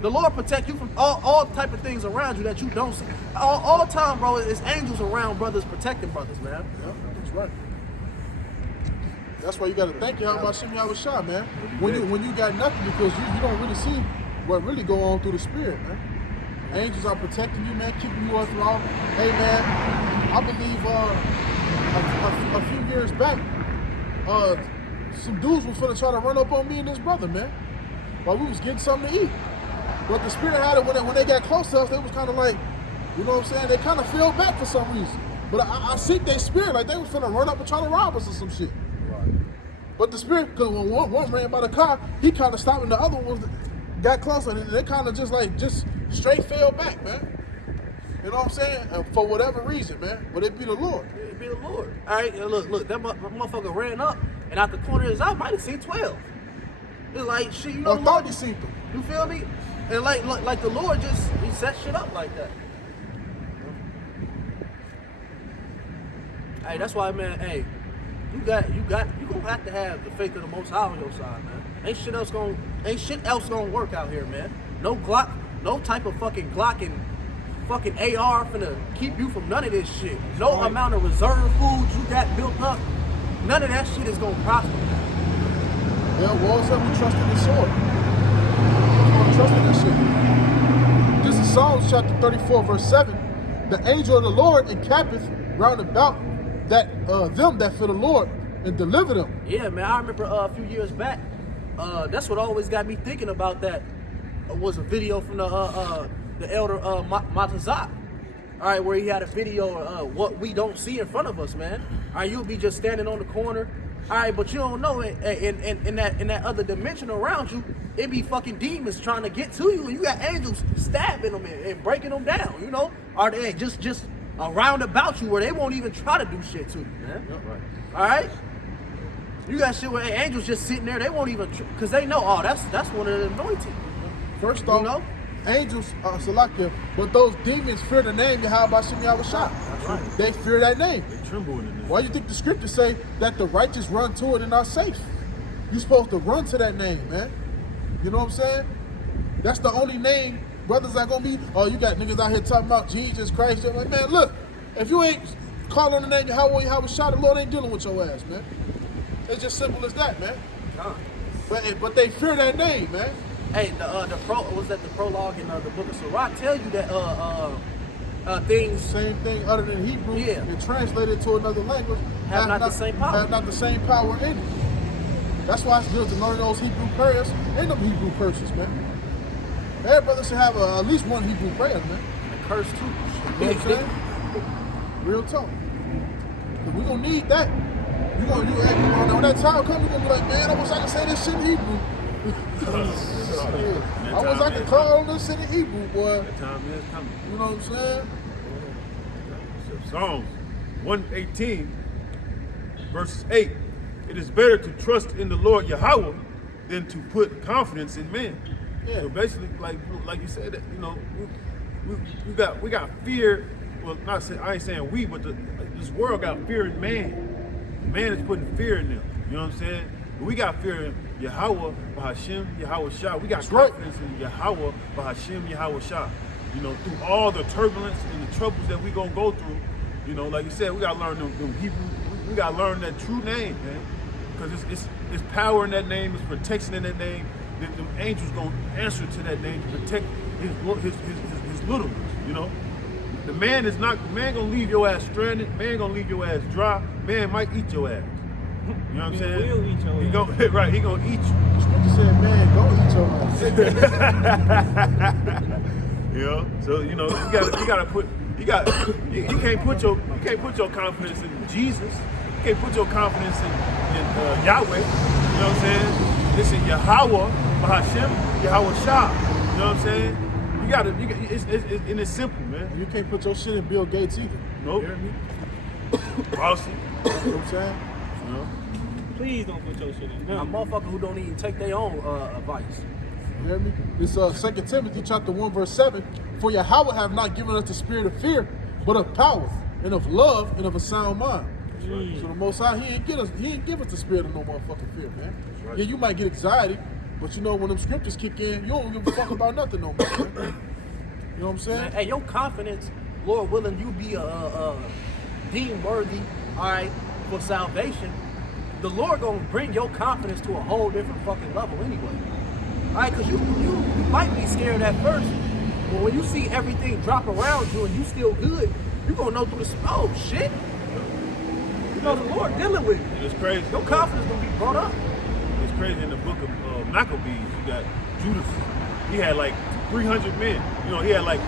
The Lord protect you from all type of things around you that you don't see. All the time, bro, it's angels around brothers protecting brothers, man. Yeah, that's right. That's why you got to thank Yahweh Shem Yahweh Shah, man. When you got nothing, because you don't really see what really go on through the spirit, man. Angels are protecting you, man, keeping you all throughout. Hey, man, I believe a few years back, some dudes were finna try to run up on me and this brother, man, while we was getting something to eat. But the spirit had it when they got close to us, they was kind of like, you know what I'm saying? They kind of fell back for some reason. But I see their spirit, like they was finna run up and try to rob us or some shit. Right. But the spirit, because when one ran by the car, he kind of stopped and the other ones got closer and they kind of just straight fell back, man. You know what I'm saying? And for whatever reason, man. But it be the Lord. It be the Lord. All right, look, that motherfucker ran up and out the corner of his eye, might have seen 12. It's like, shit, you know, I thought he seen them. You feel me? And like the Lord he set shit up like that. Hey, that's why, man, hey, you gonna have to have the faith of the Most High on your side, man. Ain't shit else gonna work out here, man. No Glock, no type of fucking Glock and fucking AR finna keep you from none of this shit. No amount of reserve foods you got built up, none of that shit is gonna prosper. Yeah, well, so we trust in the sword. We don't trust in this shit. This is Psalms chapter 34, verse 7. The angel of the Lord encampeth round about them that fear the Lord and deliver them. Yeah, man, I remember a few years back, that's what always got me thinking about that, was a video from the elder Matazak. All right, where he had a video of what we don't see in front of us, man. All right, you'll be just standing on the corner. All right, but you don't know in that other dimension around you, it be fucking demons trying to get to you, and you got angels stabbing them and breaking them down, you know? Or they just around about you where they won't even try to do shit to you, man. Yep. Right. All right? You got shit where angels just sitting there, they won't even, because they know, oh, that's one of the anointed. First off, You know? angels are Salakia, but those demons fear the name Yahweh Shem Yahweh Shah. right. They fear that name. They tremble in it. Why you think the scriptures say that the righteous run to it and are safe? You supposed to run to that name, man. You know what I'm saying? That's the only name brothers are gonna be. Oh, you got niggas out here talking about Jesus Christ. They're like, man, look, if you ain't calling on the name Yahweh Shah, the Lord ain't dealing with your ass, man. It's just simple as that, man. But they fear that name, man. Hey, was that the prologue in the book of Sirach tell you that things Same thing other than Hebrew. Yeah. And translated to another language. Have not the same power. Have not the same power in it. That's why it's good to learn those Hebrew prayers and them Hebrew curses, man. Every brother should have at least one Hebrew prayer, man. and curse too. You know what I'm saying? Real talk. 'Cause we gonna need that. When that time comes, we're gonna be like, man, I wish I could say this shit in Hebrew. Yeah. I wish I could call on this shit in Hebrew, boy. That time is coming. You know what I'm saying? Psalms 118, verses 8. It is better to trust in the Lord Yahweh than to put confidence in men. Yeah. So basically, like you said, that, you know, we got fear. Well, I ain't saying we, but this world got fear in man. Man is putting fear in them. You know what I'm saying? But we got fear in Yahweh, Bahashem, Yahweh Shah. We got confidence in Yahweh, Bahashem, Yahweh Shah. You know, through all the turbulence and the troubles that we gonna go through. You know, like you said, we gotta learn them Hebrew. We gotta learn that true name, man. Because it's power in that name, it's protection in that name. The angels gonna answer to that name to protect his little ones. You know, the man gonna leave your ass stranded. Man gonna leave your ass dry. Man might eat your ass. You know what I'm saying? He will eat your ass. Right, he gonna eat you. Scripture said, man, go eat your ass. You know, so you know you can't put your confidence in Jesus. You can't put your confidence in Yahweh. You know what I'm saying? It's in Yahweh, Bahashem, Yahweh Shah. You know what I'm saying? It's simple, man. You can't put your shit in Bill Gates either. Nope. You hear me? Awesome. You know what I'm saying? You know? Please don't put your shit in A him. motherfucker who don't even take their own advice. You hear me? It's 2 Timothy chapter 1, verse 7. For Yahweh have not given us the spirit of fear, but of power, and of love, and of a sound mind. Mm. So the Most High, He ain't give us the spirit of no motherfucking fear, man. right. Yeah, you might get anxiety, but you know when them scriptures kick in, you don't give a fuck about nothing no more, man. You know what I'm saying? Man, hey, your confidence, Lord willing, you be deemed worthy, all right, for salvation. The Lord gonna bring your confidence to a whole different fucking level anyway. All right, because you might be scared at first, but when you see everything drop around you and you still good, you gonna know through the oh shit. You know the Lord dealing with you. It's crazy. Your confidence gonna be brought up. It's crazy. In the book of Maccabees, you got Judas. He had like 300 men. You know, he had like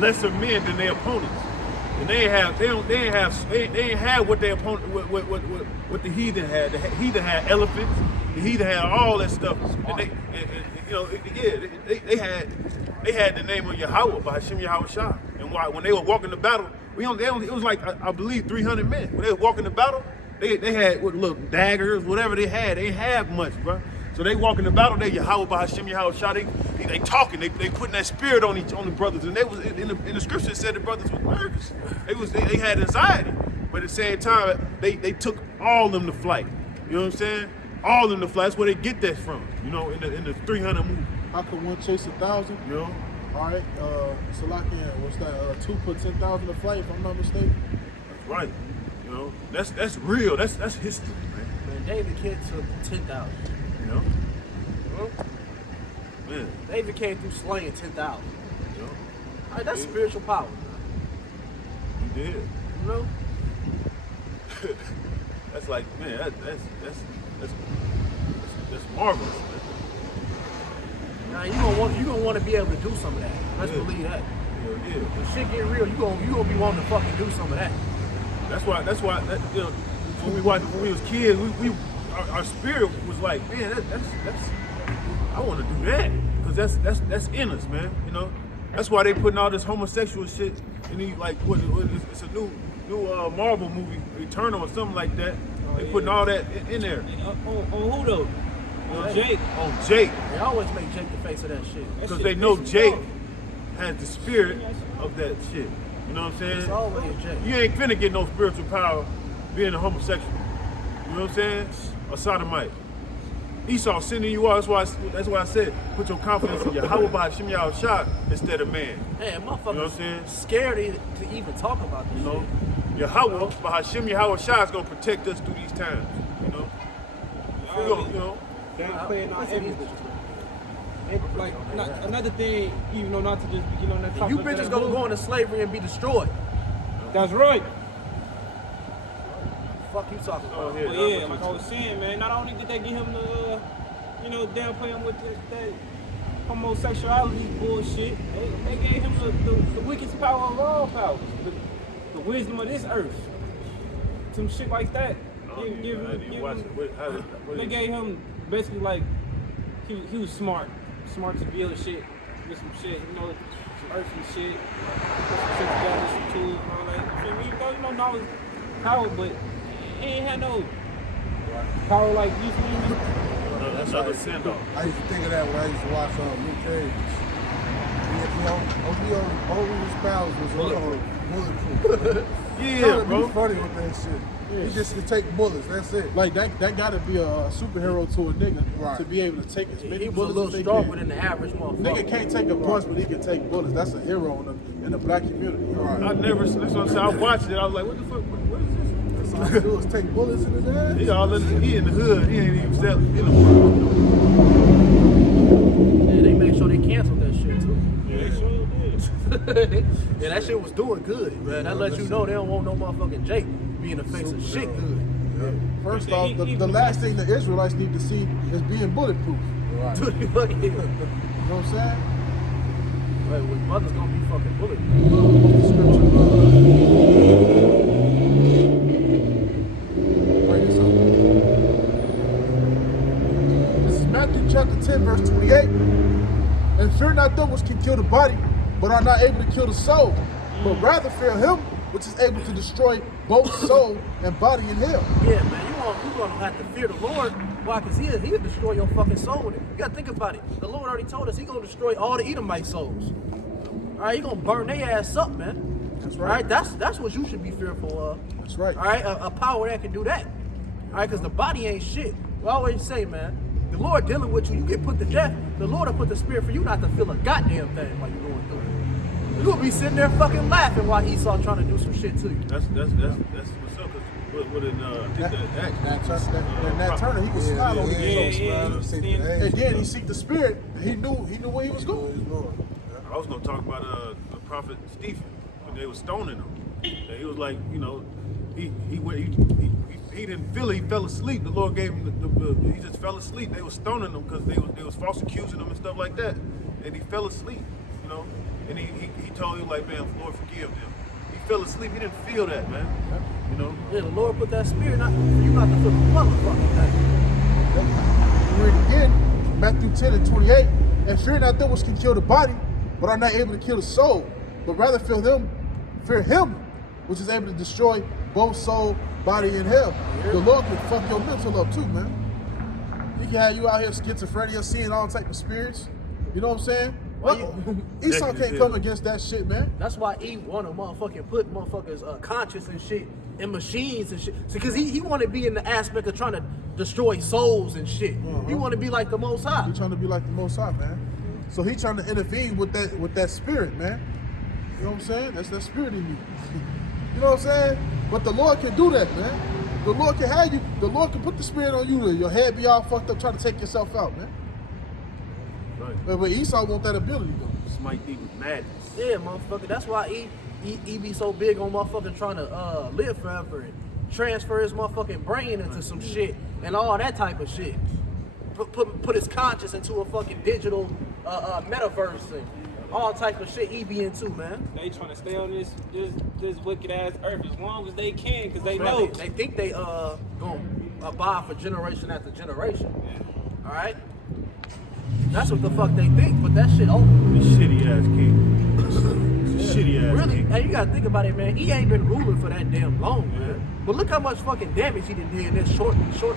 lesser men than their opponents. And they ain't have what their opponent, what the heathen had. The heathen had elephants. The heathen had all that stuff. And they had the name of Yahweh, by Hashem Yahweh Shah. And when they were walking the battle, it was like I believe 300 men. When they were walking the battle, they had little daggers, whatever they had. They ain't have much, bro. So they walk in the battle, they Yahweh by Hashem Yahweh Shah, they talking, they putting that spirit on the brothers, and they was in the scripture it said the brothers were nervous. They had anxiety, but at the same time they took all of them to flight. You know what I'm saying? All of them to flight. That's where they get that from. You know, in the 300 movie. How could one chase 1,000? You know, All right, Salakian, what's that? 2 put 10,000 to flight, if I'm not mistaken. That's right. You know, that's real. That's history, man. Man, David Kidd took 10,000. You know, Huh? man. David came through slaying 10,000. You know, All right, that's Yeah. spiritual power. you did. You know? That's like, man, that's marvelous. Man. Now you gonna want to be able to do some of that. Let's Yeah. believe that. Hell yeah. When shit get real, you gonna be wanting to fucking do some of that. That's why you know, when we was kids, our spirit was like, man, that's I want to do that because that's in us, man. You know, that's why they putting all this homosexual shit in the like what it's a new Marvel movie, Eternal or something like that. They putting all that in there. On who though? On Jake. On Jake, They always make Jake the face of that shit. That because shit they know pisses me Jake off. has the spirit of that shit. You know what I'm saying? It's always Jake. You ain't finna get no spiritual power being a homosexual. You know what I'm saying? A sodomite. Esau sending you out. That's why I said put your confidence in Yahweh by Hashem Shah instead of man. Man, motherfuckers You know what I'm saying? scared to even talk about this You know, shit. Yahweh by Hashem Shah is gonna protect us through these times. You know, we gonna, you know. Downplaying our Listen to these evidence. bitches, man. Like another thing, even though not to just that topic. You of bitches that gonna book. go into slavery and be destroyed. That's right. Fuck you talking Oh, about? yeah. But yeah, like I was saying, man, not only did they get him the, downplay him with that homosexuality bullshit, they gave him the weakest power of all powers, the wisdom of this earth. Some shit like that. They gave him basically like, he was smart to build shit, with some shit, some earthly shit, put some shit together, some tools and all that. You feel me? Even though knowledge, power, but he ain't had no power like you feel me? That's another send off. I used to think of that when I used to watch Luke Cage. Only his powers was bulletproof. Yeah, Trying to bro. be funny with that shit. He just can take bullets. That's it. Like that gotta be a superhero to a nigga Right. to be able to take as many He was a bullets little as they stronger can. than the average motherfucker. Nigga can't take a punch, but he can take bullets. That's a hero in the black community. Right. I never. That's what I'm saying. I watched it. I was like, what the fuck? What is this? That's all he do is take bullets in his ass. He in the hood. He ain't even selling. Yeah, they made sure they canceled that shit too. Yeah, they sure did. Yeah, that shit was doing good, man. That lets you know they don't want no motherfucking Jake being the face of shit good. First Yeah, off, the last thing the Israelites need to see is being bulletproof. Right. To the fucking, You know what I'm saying? wait, with mother's gonna be fucking bullet. What's the scripture? Write this up. This is Matthew chapter 10, verse 28. And fear not them which can kill the body, but are not able to kill the soul, but rather fear him which is able to destroy both soul and body in hell. Yeah, man, you gonna have to fear the Lord. Why? Because he'll destroy your fucking soul with it. You gotta think about it. The Lord already told us he gonna destroy all the Edomite souls. All right, he gonna burn their ass up, man. That's All right. right, that's what you should be fearful of. That's right. All right, a power that can do that. All right, because the body ain't shit. We always say, man, the Lord dealing with you, you get put to death. The Lord will put the spirit for you not to feel a goddamn thing while you're going through it. You gonna be sitting there fucking laughing while Esau trying to do some shit to you. That's what's up. What in I think Nat Turner, he could smile on Yeah, these yeah, jokes, yeah. man. Yeah. And then he seeked the spirit. He knew where he was going. I was gonna talk about the prophet Stephen when they was stoning him. And he was like, he didn't feel it. He fell asleep. The Lord gave him he just fell asleep. They was stoning him because they was false accusing him and stuff like that. And he fell asleep, And he told him like, man, Lord forgive them. He fell asleep. He didn't feel that, man. Yeah, the Lord put that spirit not for you not to feel the motherfucking thing. Read again, Matthew 10 and 28. And fear not them which can kill the body, but are not able to kill the soul, but rather fear him, which is able to destroy both soul, body, and hell. The Lord can fuck your mental up too, man. He can have you out here schizophrenia, seeing all type of spirits. You know what I'm saying? Esau can't come against that shit, man. That's why Eve want to motherfucking put motherfuckers conscious and shit in machines and shit. Because he want to be in the aspect of trying to destroy souls and shit. He want to be like the Most High. He trying to be like the Most High, man. So he trying to intervene with that spirit, man. You know what I'm saying? That's that spirit in you. You know what I'm saying? But the Lord can do that, man. The Lord can have you. The Lord can put the spirit on you. Your head be all fucked up trying to take yourself out, man. Right. But Esau want that ability, though. Smite thee with madness. Yeah, motherfucker. That's why he be so big on motherfucking trying to live forever and transfer his motherfucking brain into some shit and all that type of shit. Put his conscience into a fucking digital metaverse and all type of shit he be into, man. They trying to stay on this wicked ass earth as long as they can, cause they Man, know. they think they gonna abide for generation after generation. All right. That's what the fuck they think, but that shit over. This shitty ass king. Shitty ass Really, king. hey, you gotta think about it, man. He ain't been ruling for that damn long, man. But look how much fucking damage he did in this short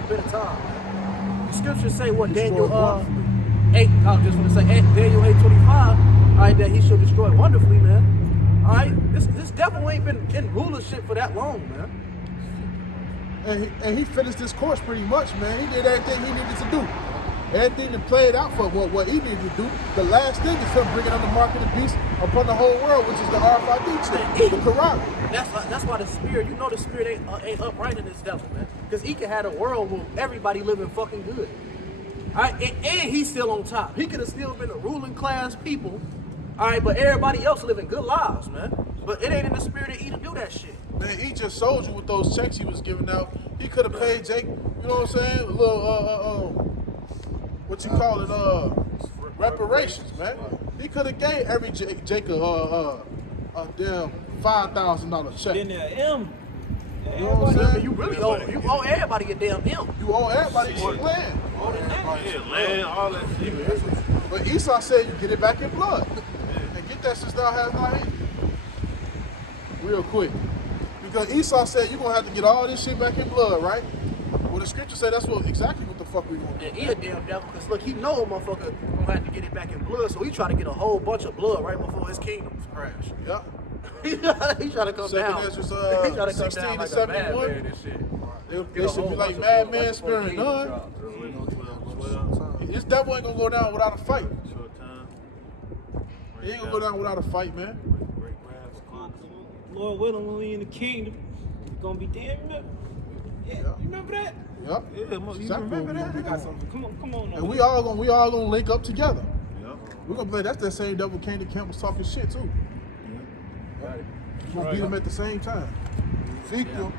bit of time. Man. The scriptures say what Daniel 8. I was just gonna say Daniel 8:25. All right, that he shall destroy wonderfully, man. All right, this devil ain't been in rulership for that long, man. And he finished his course pretty much, man. He did everything he needed to do. Everything that played out for what he needed to do. The last thing is him bringing on the mark of the beast upon the whole world, which is the RFID chip, the Quran. That's why the spirit, you know, the spirit ain't upright in this devil, man. Because he can have a world where everybody living fucking good. All right, and he's still on top. He could have still been a ruling class people. All right, but everybody else living good lives, man. But it ain't in the spirit of E to do that shit. Man, he just sold you with those checks he was giving out. He could have paid Jake, you know what I'm saying? A little, what you call it, reparations, man. He could have gave every Jake a damn $5,000 check. Then the M. You know what I'm saying? You really owe everybody a damn M. You owe everybody some land. Yeah, land, all that shit. But Esau said you get it back in blood. And get that since thou hast not hated. Real quick. Because Esau said you're going to have to get all this shit back in blood, right? Well, the scripture said that's exactly what the fuck we want. And he a damn devil, because look, he know a motherfucker gonna have to get it back in blood, so he try to get a whole bunch of blood right before his kingdom crash. Yeah. he try to come Second down. Ezra's, he try to come 16 down to like 71. a madman and shit. They should be like madman sparing none. This devil ain't gonna go down without a fight. Short time. He ain't gonna go down without a fight, man. Lord willing, when we in the kingdom, it's gonna be damn. Yeah, you remember that? Yep. Yeah, you Exactly remember what that? we Got something. Come on. And we all gonna link up together. Yep. We're gonna play. That's that same devil came to camp was talking shit too. We're gonna beat him at the same time. Ezekiel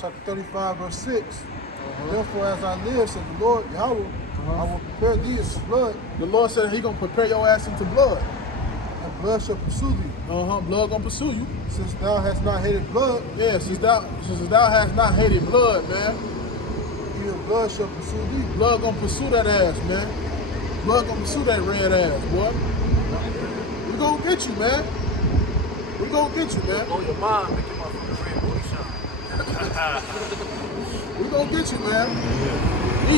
chapter 35, verse 6. Therefore, as I live, said the Lord Yahweh, I will prepare thee as blood, The Lord said he gonna prepare your ass into blood. and blood shall pursue thee. Blood gonna pursue you. Since thou hast not hated blood, Yeah, since thou hast not hated blood, man. even blood shall pursue thee. Blood gonna pursue that ass, man. Blood gonna pursue that red ass, boy. We gonna get you, man. We gonna get you, man. Blow your mind, make your motherfucking red booty shine. We gonna get you, man.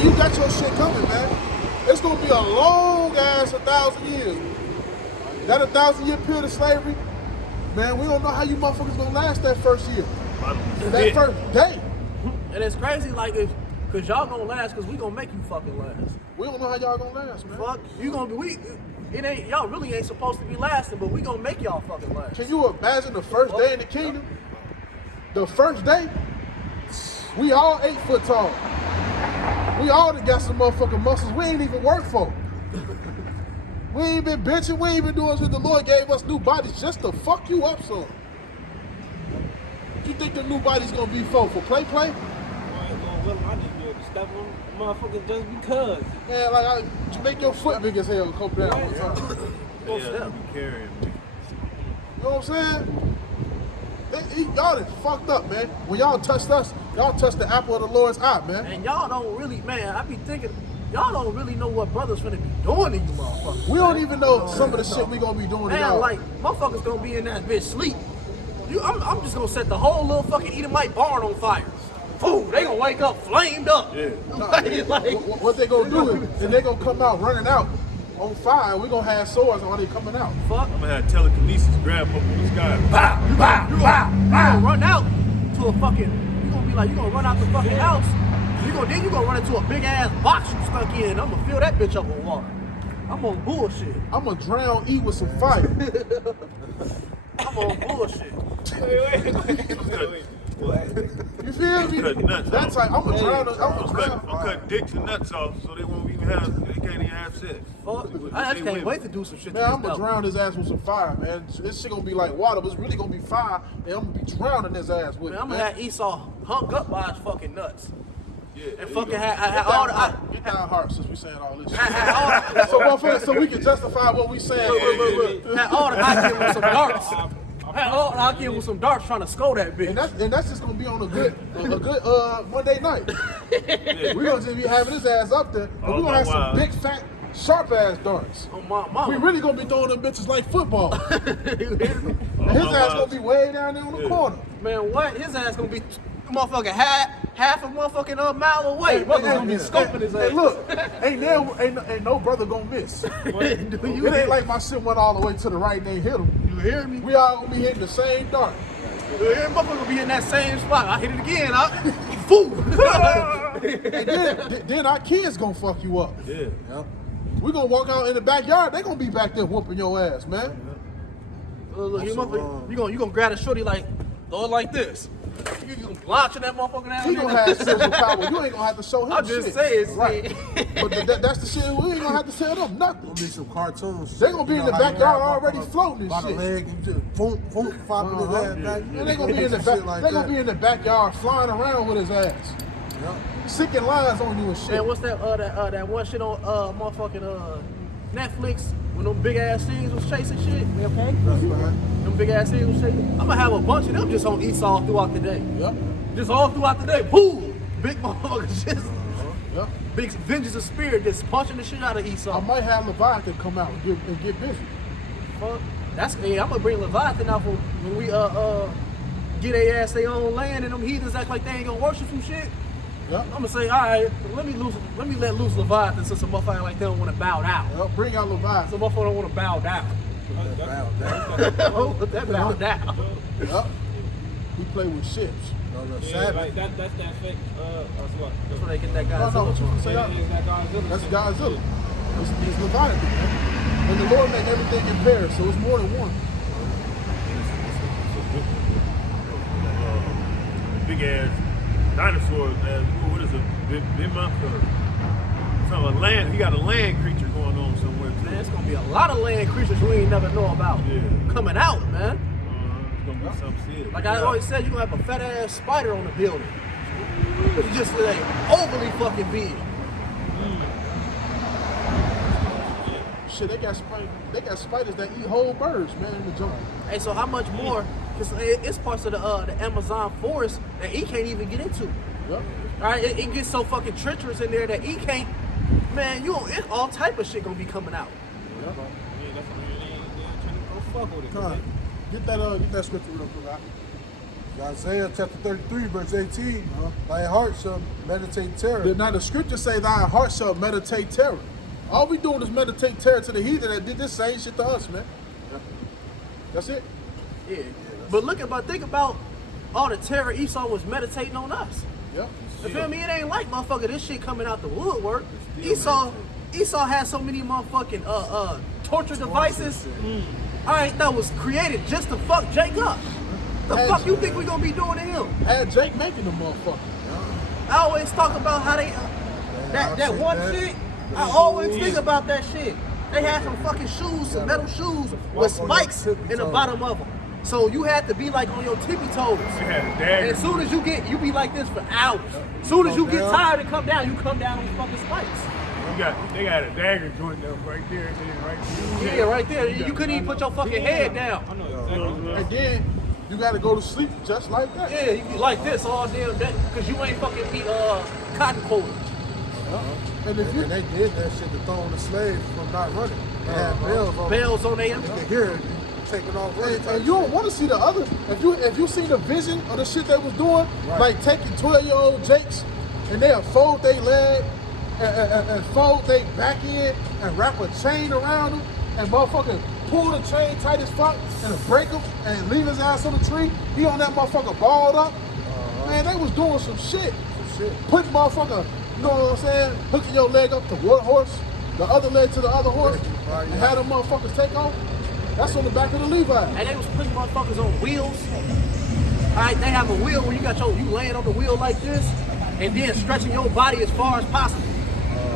You got your shit coming, man. It's gonna be a long ass 1,000 years. That 1,000-year period of slavery, man, we don't know how you motherfuckers gonna last that first year. That first day. And it's crazy, like, cause y'all gonna last, cause we gonna make you fucking last. We don't know how y'all gonna last, man. Fuck, you gonna be, y'all really ain't supposed to be lasting, but we gonna make y'all fucking last. Can you imagine the first day in the kingdom? The first day, we all 8 foot tall. We all done got some motherfucking muscles we ain't even worked for. We ain't been bitching, we ain't been doing shit. The Lord gave us new bodies just to fuck you up some. What you think the new body's gonna be for? For play? Lord willing, I just do it to step on the motherfuckers just because. Man, like, you make your foot big as hell and come down one time. Yeah, you be carrying me. You know what I'm saying? Y'all done fucked up, man. When y'all touched us, y'all touched the apple of the Lord's eye, man. And y'all don't really, man, I be thinking, y'all don't really know what brothers finna be doing to you motherfuckers. We don't even know some of the shit we gonna be doing to Man, y'all. like, motherfuckers gonna be in that bitch sleep. I'm just gonna set the whole little fucking Edomite barn on fire. Fool, they gonna wake up flamed up. Yeah. What they gonna do is they gonna come out running out on fire. We gonna have swords while they coming out. Fuck. I'm gonna have telekinesis grab up in the sky. You gonna run out to a fucking, you gonna be like, you gonna run out the fucking house. You gonna run into a big ass box you stuck in. I'm gonna fill that bitch up with water. I'm on bullshit. I'm gonna drown E with some fire. I'm on bullshit. Wait. What? You feel me? Cut nuts That's off. like I'm gonna drown. I'll cut dicks and nuts off so they won't even have, they can't even have sex. Fuck. I just can't wait to do some shit. Man, to I'm this gonna devil. drown his ass with some fire, man. This shit gonna be like water, but it's really gonna be fire, and I'm gonna be drowning his ass with Man, it. I'm gonna have Esau hung up by his fucking nuts. Yeah, And there you fucking go. have all the. Get down heart since we saying all this shit. Had So motherfucker, so we can justify what we saying. Look. all the Hakim with some darts. Had all the Hakim with some darts trying to score that bitch. And that's just gonna be on a good Monday night. We're gonna just be having his ass up there, and we're gonna have some big fat sharp ass darts. Oh my mama. We really gonna be throwing them bitches like football. And his ass gonna be way down there on the corner. Man, what? His ass gonna be motherfucking half a motherfucking mile away. Brother's gonna be scoping his ass. Hey, look, ain't no brother gonna miss. It ain't like my shit went all the way to the right and they hit him. You hear me? We all gonna be hitting the same dart. Every motherfucker gonna be in that same spot. I hit it again, fool. And then our kids gonna fuck you up. Yeah. We gonna walk out in the backyard, they gonna be back there whooping your ass, man. Look, you gonna grab a shorty like, throw it like this. You gonna launch that motherfucker down He there. gonna have spiritual power. You ain't gonna have to show him I'm just shit. saying, Right. But that's the shit, we ain't gonna have to tell them nothing. Gonna be some cartoons. They gonna be in the how you backyard have already floating by and the shit. leg, you just boom, boom, flopping his ass back. And they gonna be in the Shit back. like They gonna that. be in the backyard flying around with his ass, Yep. sicking lines on you and shit. Man, what's that that one shit on motherfucking Netflix when them big ass things was chasing shit? Okay. That's right. Them big ass things was chasing. I'm gonna have a bunch of them just on Esau throughout the day. Yep. Just all throughout the day. Boom! Big motherfuckers just Yep. big vengeance of spirit just punching the shit out of I Esau. might have Leviathan come out and get busy. Fuck. That's I'm gonna bring Leviathan out for when we get their ass their own land and them heathens act like they ain't gonna worship some shit. Yep. I'm gonna say, all right, let me let loose Leviathan since some motherfucker like they don't want to bow down. Yep. Bring out Leviathan. Some motherfucker don't want to bow down. Let that bow down. Yep. We play with ships. Yeah, like that's that fake. That's where they get that guy. No, what you can say? That's Godzilla. It's Leviathan, man. And the Lord made everything in pairs, so it's more than one. Big ass dinosaur. What is it? Big monster. So a land. He got a land creature going on somewhere too. Man, it's gonna be a lot of land creatures we ain't never know about coming out, man. It's gonna be some shit. Like I always said, you gonna have a fat ass spider on the building. It's just like overly fucking big. Shit, they got spiders that eat whole birds, man, in the jungle. Hey, so how much more? Because it's parts of the Amazon forest that he can't even get into. Yep. All right, it gets so fucking treacherous in there that he can't. Man, all type of shit gonna be coming out. Yep. Fuck with it. Con, get that scripture real quick. Isaiah chapter 33, verse 18. Thy heart shall meditate terror. Now the scriptures say thy heart shall meditate terror. All we doing is meditate terror to the heathen that did this same shit to us, man. That's it. Yeah. But think about all the terror Esau was meditating on us. Yep. You feel me? It ain't like motherfucker this shit coming out the woodwork. Esau had so many motherfucking torture devices. All right, that was created just to fuck Jake up. The fuck you think we gonna be doing to him? Had Jake making the motherfucker. I always talk about how they that one chick. I always think about that shit. They had some fucking shoes, some metal shoes with spikes in the bottom of them. So you had to be like on your tippy toes. You had a And dagger. as soon as you be like this for hours. As soon as you get tired and come down, you come down on fucking spikes. They got a dagger joint up right there and then right there. Yeah, right there. You couldn't even put your fucking head down. I know exactly. And then you gotta go to sleep just like that. Yeah, you be like this all damn day because you ain't fucking be cotton coated. And if you And they did that shit to throw the slaves from not running. They had bells on them. Bells on You their could hear it taking off running. and you don't want to see the other. If you see the vision of the shit they was doing, like taking 12-year-old Jakes and they'll fold their leg and fold their back in and wrap a chain around them and motherfucker pull the chain tight as fuck and break him and leave his ass on the tree. He on that motherfucker balled up. Man, they was doing some shit. Putting motherfucker, you know what I'm saying, hooking your leg up to war horse the other leg to the other horse, and had them motherfuckers take off. That's on the back of the Levi. And they was putting motherfuckers on wheels. Alright, they have a wheel where you laying on the wheel like this, and then stretching your body as far as possible.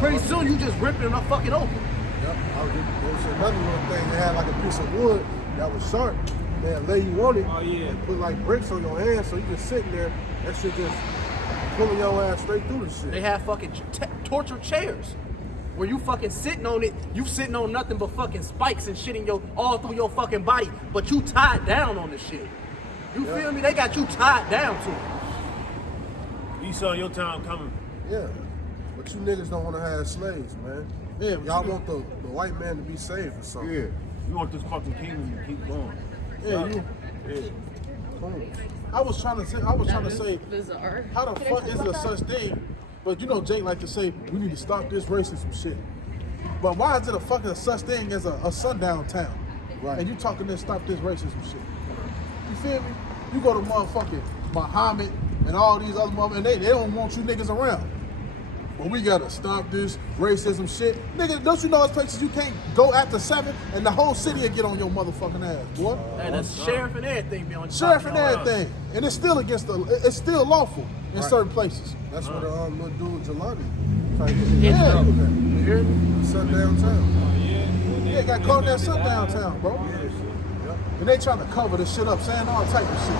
Pretty soon you just ripping them fucking open. Yep. There was another little thing. They had like a piece of wood that was sharp. Man, lay you on it. Oh, yeah. And put like bricks on your hands, so you just sitting there. That shit just pulling your ass straight through the shit. They have fucking torture chairs where you fucking sitting on it. You sitting on nothing but fucking spikes and shit in all through your fucking body, but you tied down on this shit. You feel me? They got you tied down to it. You saw your time coming. Yeah. But you niggas don't want to have slaves, man. Yeah, Y'all want the white man to be saved or something. Yeah. You want this fucking kingdom to keep going. Yeah, I was trying to say, Bizarre. how the fuck is there such thing? But you know, Jake like to say we need to stop this racism shit. But why is it a fucking such thing as a sundown town? Right. And you talking this stop this racism shit? You feel me? You go to motherfucking Muhammad and all these other motherfuckers, and they don't want you niggas around. But we gotta stop this racism shit. Nigga, don't you know there's places you can't go after 7 and the whole city will get on your motherfucking ass, boy? And the sheriff and everything be on Sheriff and your ass. everything. And it's still it's still lawful in Right. certain places. That's what little dude Jelani. Yeah. You hear me? Sundown town. Yeah, got caught in that sundown town, bro. And they trying to cover this shit up, saying all type of shit.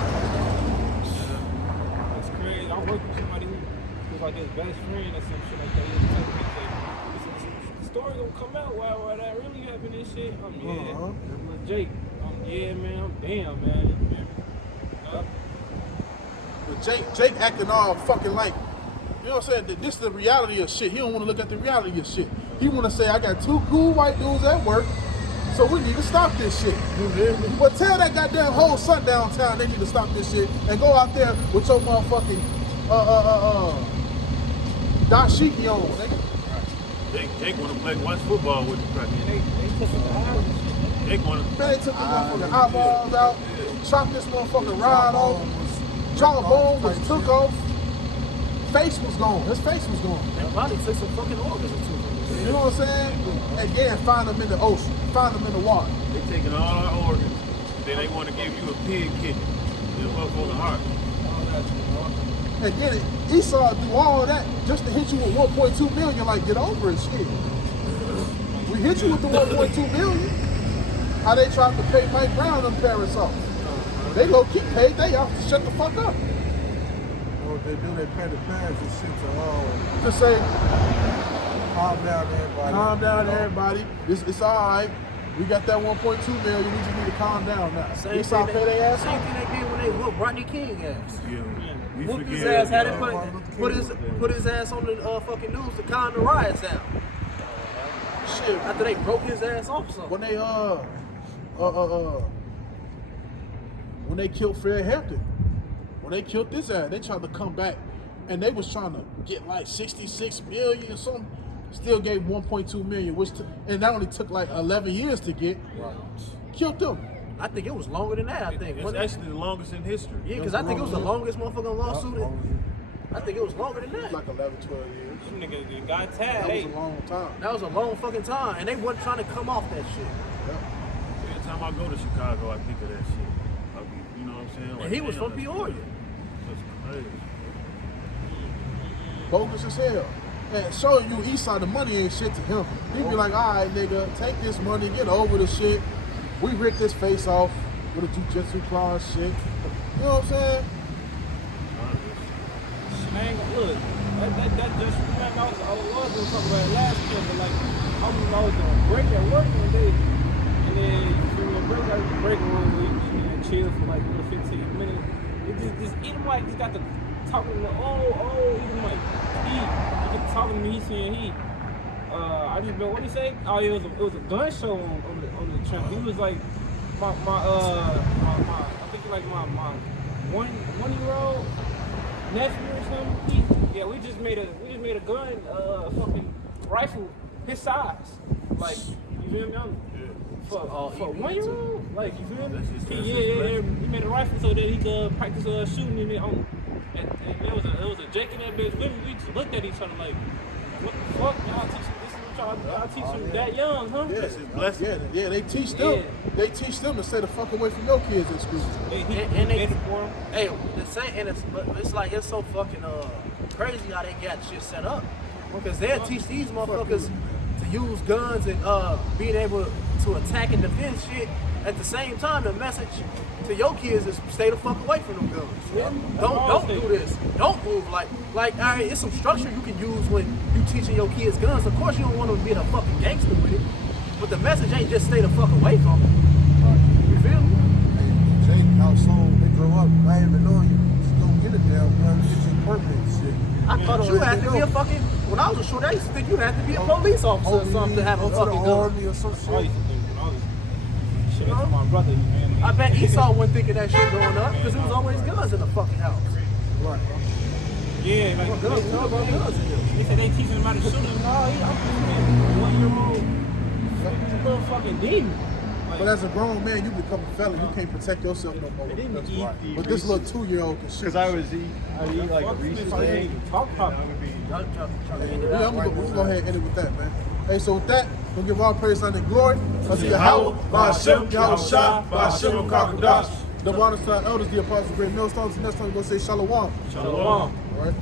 It's crazy. I work with somebody who was like his best friend or some shit like that. He was telling me, like, the story gonna come out while that really happened and shit. Yeah. But Jake, yeah, man. I'm damn, man. But Jake acting all fucking like, you know what I'm saying? This is the reality of shit. He don't want to look at the reality of shit. He want to say, I got 2 cool white dudes at work, so we need to stop this shit. But tell that goddamn whole sundown town they need to stop this shit and go out there with your motherfucking dashiki on. Jake want to watch football with the practice. Jake want to. Man, they took the motherfucking eyeballs out, chopped this motherfucking rod off, jawbone was took off, face was gone. His face was gone. They probably took some fucking organs or two. You know what I'm saying? And then find them in the ocean, find them in the water. They taking all our organs. Then they want to give you a pig kidney. They'll fuck on the heart. And then Esau do all that just to hit you with 1.2 million. Like, get over it, shit. We hit you with the 1.2 million. How they tried to pay Mike Brown them parents off. They go keep paid they off to shut the fuck up. What they do, they pay the parents and shit to Just say, calm down everybody. calm down, everybody. It's all right. We got that 1.2 million. We just need to calm down now. Same Esau thing pay their ass Same off. thing they did when they whooped Rodney King ass. Yeah. We Whooped his forgive, ass, had y'all. it put his ass on the fucking news to calm the riots down. Shit. After they broke his ass off or something. When they killed Fred Hampton, when they killed this ass, they tried to come back, and they was trying to get like 66 million or something. Still gave 1.2 million, and that only took like 11 years to get. Right. Killed them. I think it was longer than that. I think. It's Wasn't it? actually the longest in history. Yeah, because I think it was the longest motherfucking lawsuit. I think it was longer than that. Like 11, 12 years. Them niggas got That tagged. was Hey, a long time. That was a long fucking time, and they wasn't trying to come off that shit. Every time I go to Chicago, I think of that shit. You know what I'm saying? Like, And he was damn, from Peoria. That's crazy. Bogus as hell. And showing you Esau the money ain't shit to him. He be like, all right, nigga, take this money, get over the shit. We ripped his face off with a jujitsu claw and shit. You know what I'm saying? man, look, that just remember I was gonna talk about it last year, but like I was on a break at work one day, and then you feel me, I was break room, we chill for like 15 minutes. This Edomite just got to talking to Edomite. He just talking to me, he saying he. I just been, what he say? Oh, it was a gun show on the trip. He was like my I think like my 1-year-old nephew or something. We just made a gun fucking rifle his size. Like, you feel me? For 1-year-old? Like, you feel me? He made a rifle so that he could practice shooting in it on. And there was a Jake in that bitch with me. We just looked at each other like, what the fuck? Y'all teaching this? Y'all teach them that young, huh? Yeah, they teach them. Yeah. They teach them to stay the fuck away from your kids in school. And they, hey, the same, and it's like it's so fucking crazy how they got shit set up. Because they'll teach these motherfuckers to use guns and being able to attack and defend shit. At the same time, the message to your kids is stay the fuck away from them guns. Yeah. Don't do this. Don't move. Like, all right, it's some structure you can use when you teaching your kids guns. Of course, you don't want them to be a fucking gangster with it, but the message ain't just stay the fuck away from them. You feel me? Hey, Jake, how soon they grow up, I ain't even knowing you. Just go get a damn gun, get your permit and shit. I thought you had to be a fucking. When I was a short, I used to think you had to be a police officer or something to have a fucking gun. Army or some I shit. used to think when I was shit, that's my brother, man. I bet Esau wasn't thinking that shit growing up because there was always guns in the fucking house. Right. Yeah, like Guns, we about guns in there. they said they teaching them how to shoot them. No, I'm 1-year-old little fucking demon. Like, But as a grown man, you become a felon. You can't protect yourself no more. didn't That's eat right. the But this Reese's. little 2-year-old can shoot. Because I eat like a fuck Reese's this, I egg. ain't talk pop. Yeah, I'm gonna go ahead and end it with that, man. Hey, so with that, we'll give all praise and glory unto Yahweh, Ba'ashem, Yahushua, Ba'ashem, Kakadash. The honor to our elders, the apostles, great millstones. Next time we're going to say Shalom. Shalom. All right.